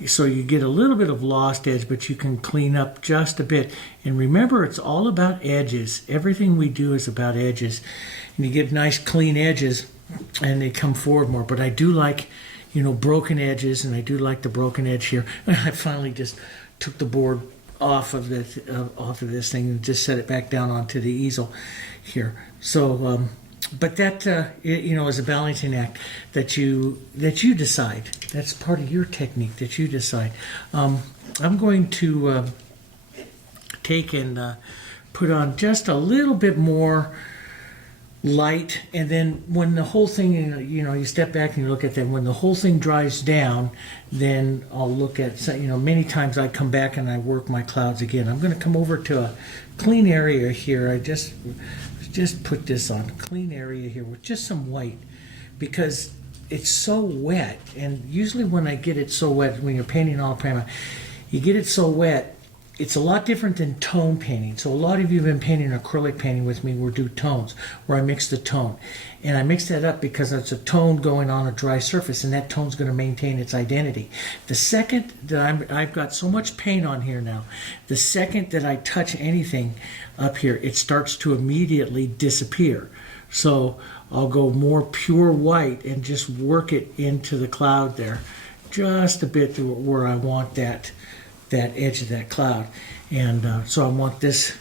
so you get a little bit of lost edge, but you can clean up just a bit. And remember, it's all about edges. Everything we do is about edges. And you get nice clean edges, and they come forward more. But I do like, you know, broken edges, and I do like the broken edge here. And I finally just took the board off of this thing and just set it back down onto the easel here. So, but that you know, is a balancing act that you decide. That's part of your technique that you decide. I'm going to take and put on just a little bit more light, and then when the whole thing, you know, you step back and you look at that, when the whole thing dries down, then I'll look at, you know, many times I come back and I work my clouds again. I'm going to come over to a clean area here. I just just put this on a clean area here with just some white, because it's so wet. And usually when I get it so wet, when you're painting Alla Prima, you get it so wet, it's a lot different than tone painting. So a lot of you have been painting acrylic painting with me, we'll do tones, where I mix the tone. And I mix that up because it's a tone going on a dry surface, and that tone's going to maintain its identity. The second that I've got so much paint on here now, the second that I touch anything up here, it starts to immediately disappear. So I'll go more pure white and just work it into the cloud there, just a bit to where I want that edge of that cloud. And so I want this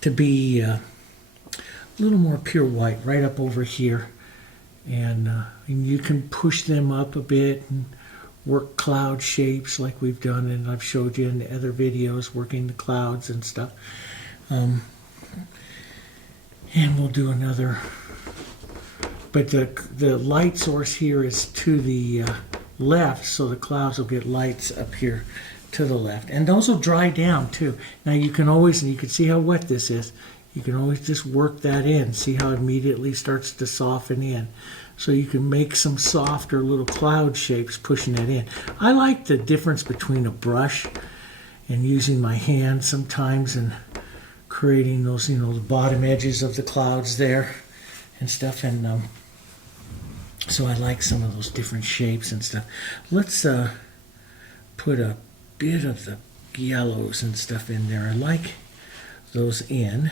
to be a little more pure white right up over here. And you can push them up a bit and work cloud shapes like we've done, and I've showed you in the other videos working the clouds and stuff. And we'll do another, but the light source here is to the left, so the clouds will get lights up here to the left, and those will dry down too. Now you can always, and you can see how wet this is, you can always just work that in. See how it immediately starts to soften in. So you can make some softer little cloud shapes pushing that in. I like the difference between a brush and using my hand sometimes and creating those, the bottom edges of the clouds there and stuff. And so I like some of those different shapes and stuff. Let's put a bit of the yellows and stuff in there. I like those in.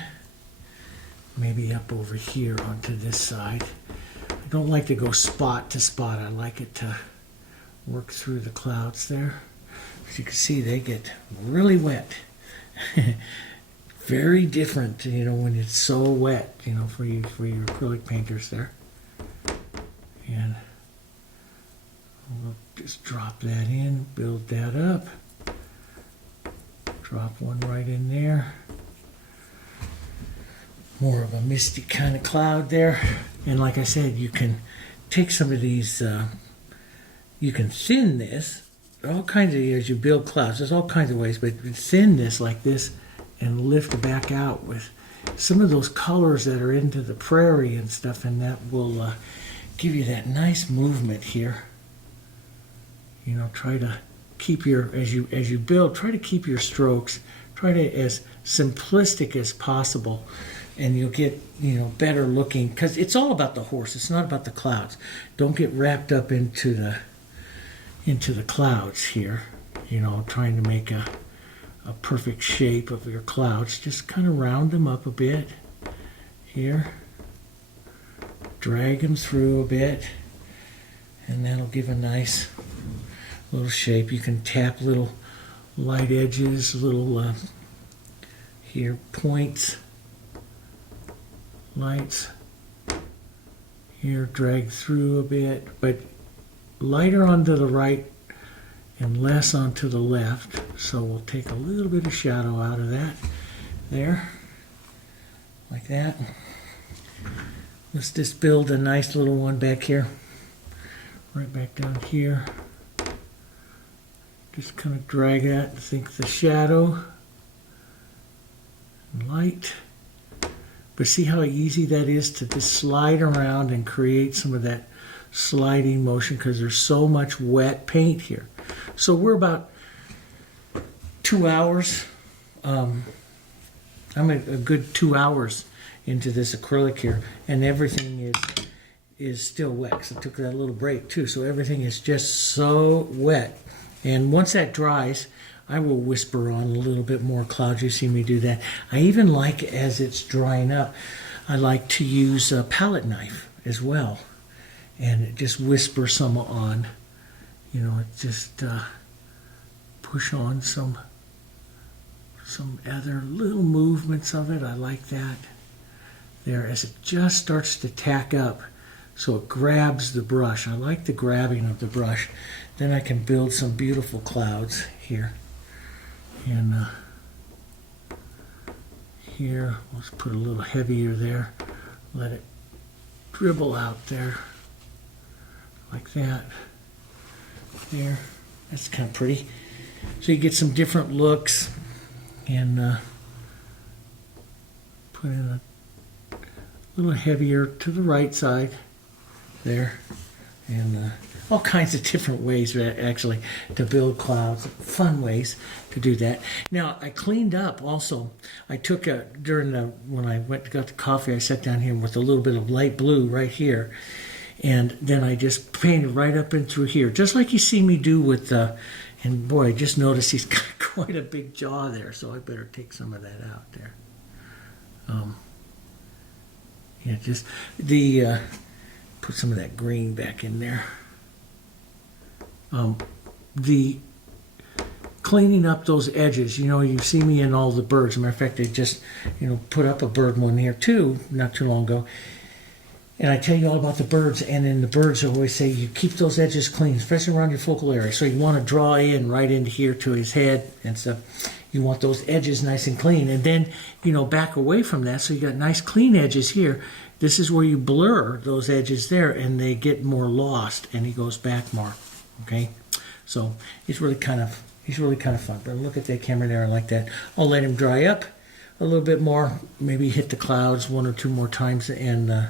Maybe up over here onto this side. I don't like to go spot to spot. I like it to work through the clouds there. As you can see, they get really wet. Very different, when it's so wet, for your acrylic painters there. And we'll just drop that in, build that up. Drop one right in there. More of a misty kind of cloud there. And like I said, you can take some of these, you can thin this. All kinds of, as you build clouds, there's all kinds of ways, but thin this like this and lift it back out with some of those colors that are into the prairie and stuff, and that will give you that nice movement here. Try to keep your, as you build, try to keep your strokes, try to as simplistic as possible, and you'll get better looking, because it's all about the horse, it's not about the clouds. Don't get wrapped up into the clouds here, trying to make a perfect shape of your clouds. Just kind of round them up a bit here, drag them through a bit, and that'll give a nice little shape. You can tap little light edges, little here points, lights here, drag through a bit, but lighter onto the right and less onto the left. So we'll take a little bit of shadow out of that there, like that. Let's just build a nice little one back here, right back down here. Just kind of drag that, think the shadow and light. But see how easy that is to just slide around and create some of that sliding motion, because there's so much wet paint here. So we're about 2 hours. I'm a good 2 hours into this acrylic here, and everything is still wet. So I took that little break too, so everything is just so wet. And once that dries, I will whisper on a little bit more clouds. You see me do that. I even like, as it's drying up, I like to use a palette knife as well, and just whisper some on. Just push on some other little movements of it. I like that there as it just starts to tack up, so it grabs the brush. I like the grabbing of the brush. Then I can build some beautiful clouds here. And here, let's put a little heavier there. Let it dribble out there, like that. There, that's kind of pretty. So you get some different looks, and put in a little heavier to the right side there, and all kinds of different ways actually to build clouds, fun ways to do that. Now I cleaned up also. I took when I went to got the coffee, I sat down here with a little bit of light blue right here, and then I just painted right up and through here, just like you see me do with and boy, I just noticed he's got quite a big jaw there, so I better take some of that out there. Yeah, just put some of that green back in there. The cleaning up those edges, you see me in all the birds. As a matter of fact, they just, put up a bird one here too, not too long ago. And I tell you all about the birds, and in the birds I always say you keep those edges clean, especially around your focal area. So you want to draw in right into here to his head and stuff. You want those edges nice and clean. And then, back away from that, so you got nice clean edges here. This is where you blur those edges there, and they get more lost, and he goes back more. Okay? So he's really kind of fun. But look at that camera there, I like that. I'll let him dry up a little bit more, maybe hit the clouds one or two more times, and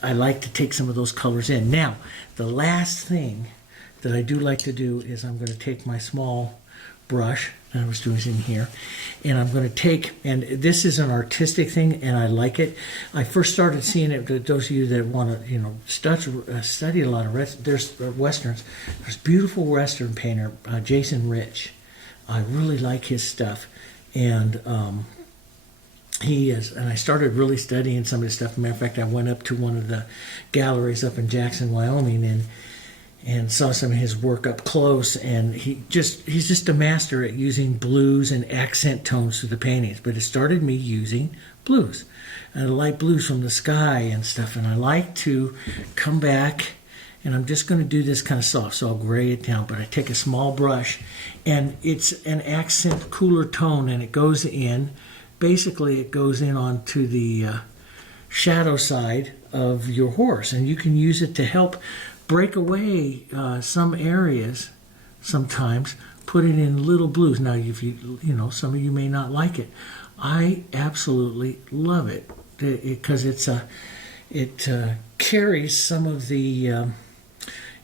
I like to take some of those colors in. Now, the last thing that I do like to do is I'm going to take my small brush that I was doing in here, and I'm going to take, and this is an artistic thing, and I like it. I first started seeing it, those of you that want to, study a lot of there's Westerns. There's a beautiful Western painter, Jason Rich. I really like his stuff, and he is, and I started really studying some of his stuff. As a matter of fact, I went up to one of the galleries up in Jackson, Wyoming, and saw some of his work up close. And he's just a master at using blues and accent tones to the paintings. But it started me using blues, and light blues from the sky and stuff. And I like to come back, and I'm just going to do this kind of soft, so I'll gray it down. But I take a small brush, and it's an accent cooler tone, and it goes in. Basically, it goes in onto the shadow side of your horse, and you can use it to help break away some areas. Sometimes put it in little blues. Now, if some of you may not like it. I absolutely love it because it carries some of the.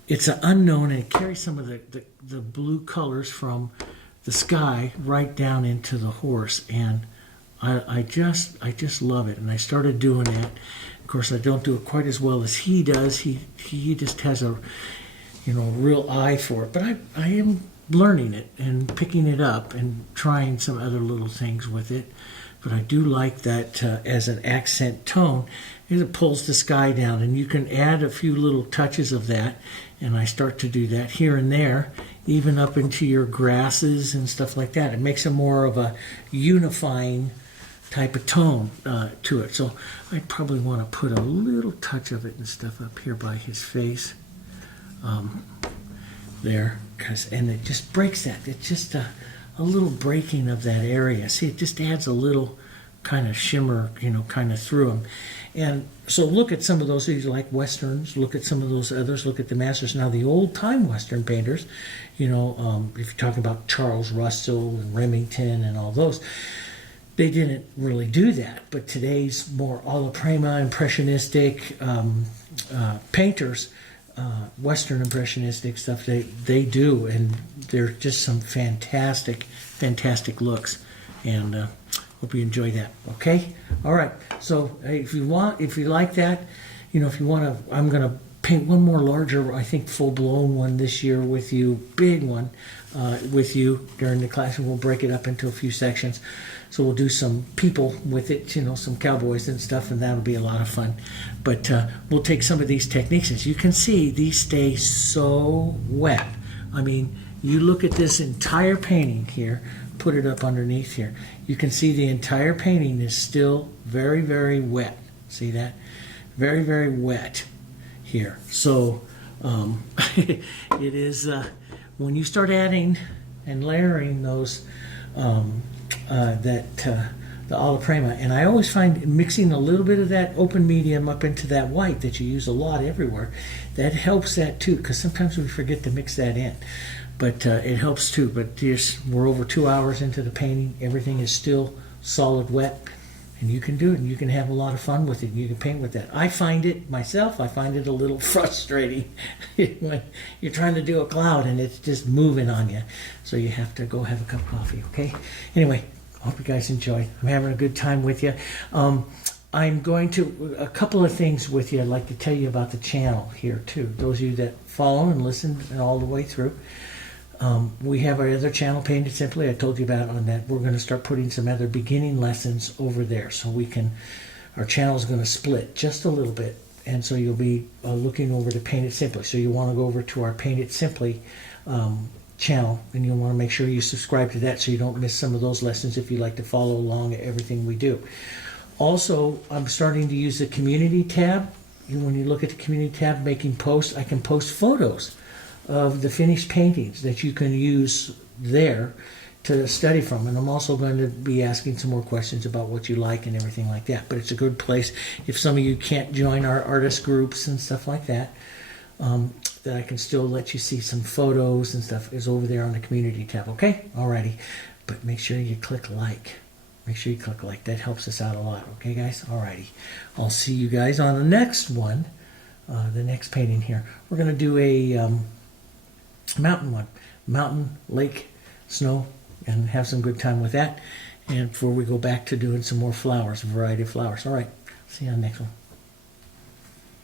It's an unknown, and it carries some of the blue colors from the sky right down into the horse, and I just love it, and I started doing that. Of course, I don't do it quite as well as he does. He just has a real eye for it. But I am learning it and picking it up and trying some other little things with it. But I do like that as an accent tone. It pulls the sky down, and you can add a few little touches of that. And I start to do that here and there, even up into your grasses and stuff like that. It makes it more of a unifying type of tone to it. So I probably want to put a little touch of it and stuff up here by his face there, and it just breaks that. It's just a little breaking of that area. See, it just adds a little kind of shimmer, kind of through them. And so look at some of those, if you like Westerns, look at some of those others, look at the masters. Now, the old-time Western painters, if you're talking about Charles Russell and Remington and all those, they didn't really do that. But today's more Alla Prima, impressionistic painters, Western impressionistic stuff, they do, and they're just some fantastic looks. And hope you enjoy that. Okay, all right. So if you like that, if you want to, I'm going to paint one more larger, I think full-blown one this year with you, big one with you during the class, and we'll break it up into a few sections. So we'll do some people with it, some cowboys and stuff, and that'll be a lot of fun. But we'll take some of these techniques. As you can see, these stay so wet. I mean, you look at this entire painting here, put it up underneath here. You can see the entire painting is still very, very wet. See that? Very, very wet here. So it is, when you start adding and layering those, the Alla Prima, and I always find mixing a little bit of that open medium up into that white that you use a lot everywhere, that helps that too, because sometimes we forget to mix that in. But it helps too. But we're over 2 hours into the painting. Everything is still solid wet. And you can do it, and you can have a lot of fun with it. You can paint with that. I find it a little frustrating when you're trying to do a cloud and it's just moving on you. So you have to go have a cup of coffee, okay? Anyway, I hope you guys enjoy. I'm having a good time with you. I'm going to, a couple of things with you I'd like to tell you about the channel here too. Those of you that follow and listen all the way through. We have our other channel, Painted Simply. I told you about on that. We're going to start putting some other beginning lessons over there, so we can. Our channel is going to split just a little bit, and so you'll be looking over to Painted Simply. So you want to go over to our Painted Simply channel, and you'll want to make sure you subscribe to that so you don't miss some of those lessons if you like to follow along at everything we do. Also, I'm starting to use the community tab. When you look at the community tab, making posts, I can post photos of the finished paintings that you can use there to study from. And I'm also going to be asking some more questions about what you like and everything like that. But it's a good place if some of you can't join our artist groups and stuff like that, that I can still let you see some photos and stuff is over there on the community tab. Okay? Alrighty. But make sure you click like. Make sure you click like. That helps us out a lot. Okay, guys? Alrighty. I'll see you guys on the next one. The next painting here. We're going to do a mountain one. Mountain, lake, snow, and have some good time with that. And before we go back to doing some more flowers, a variety of flowers. All right. See you on the next one.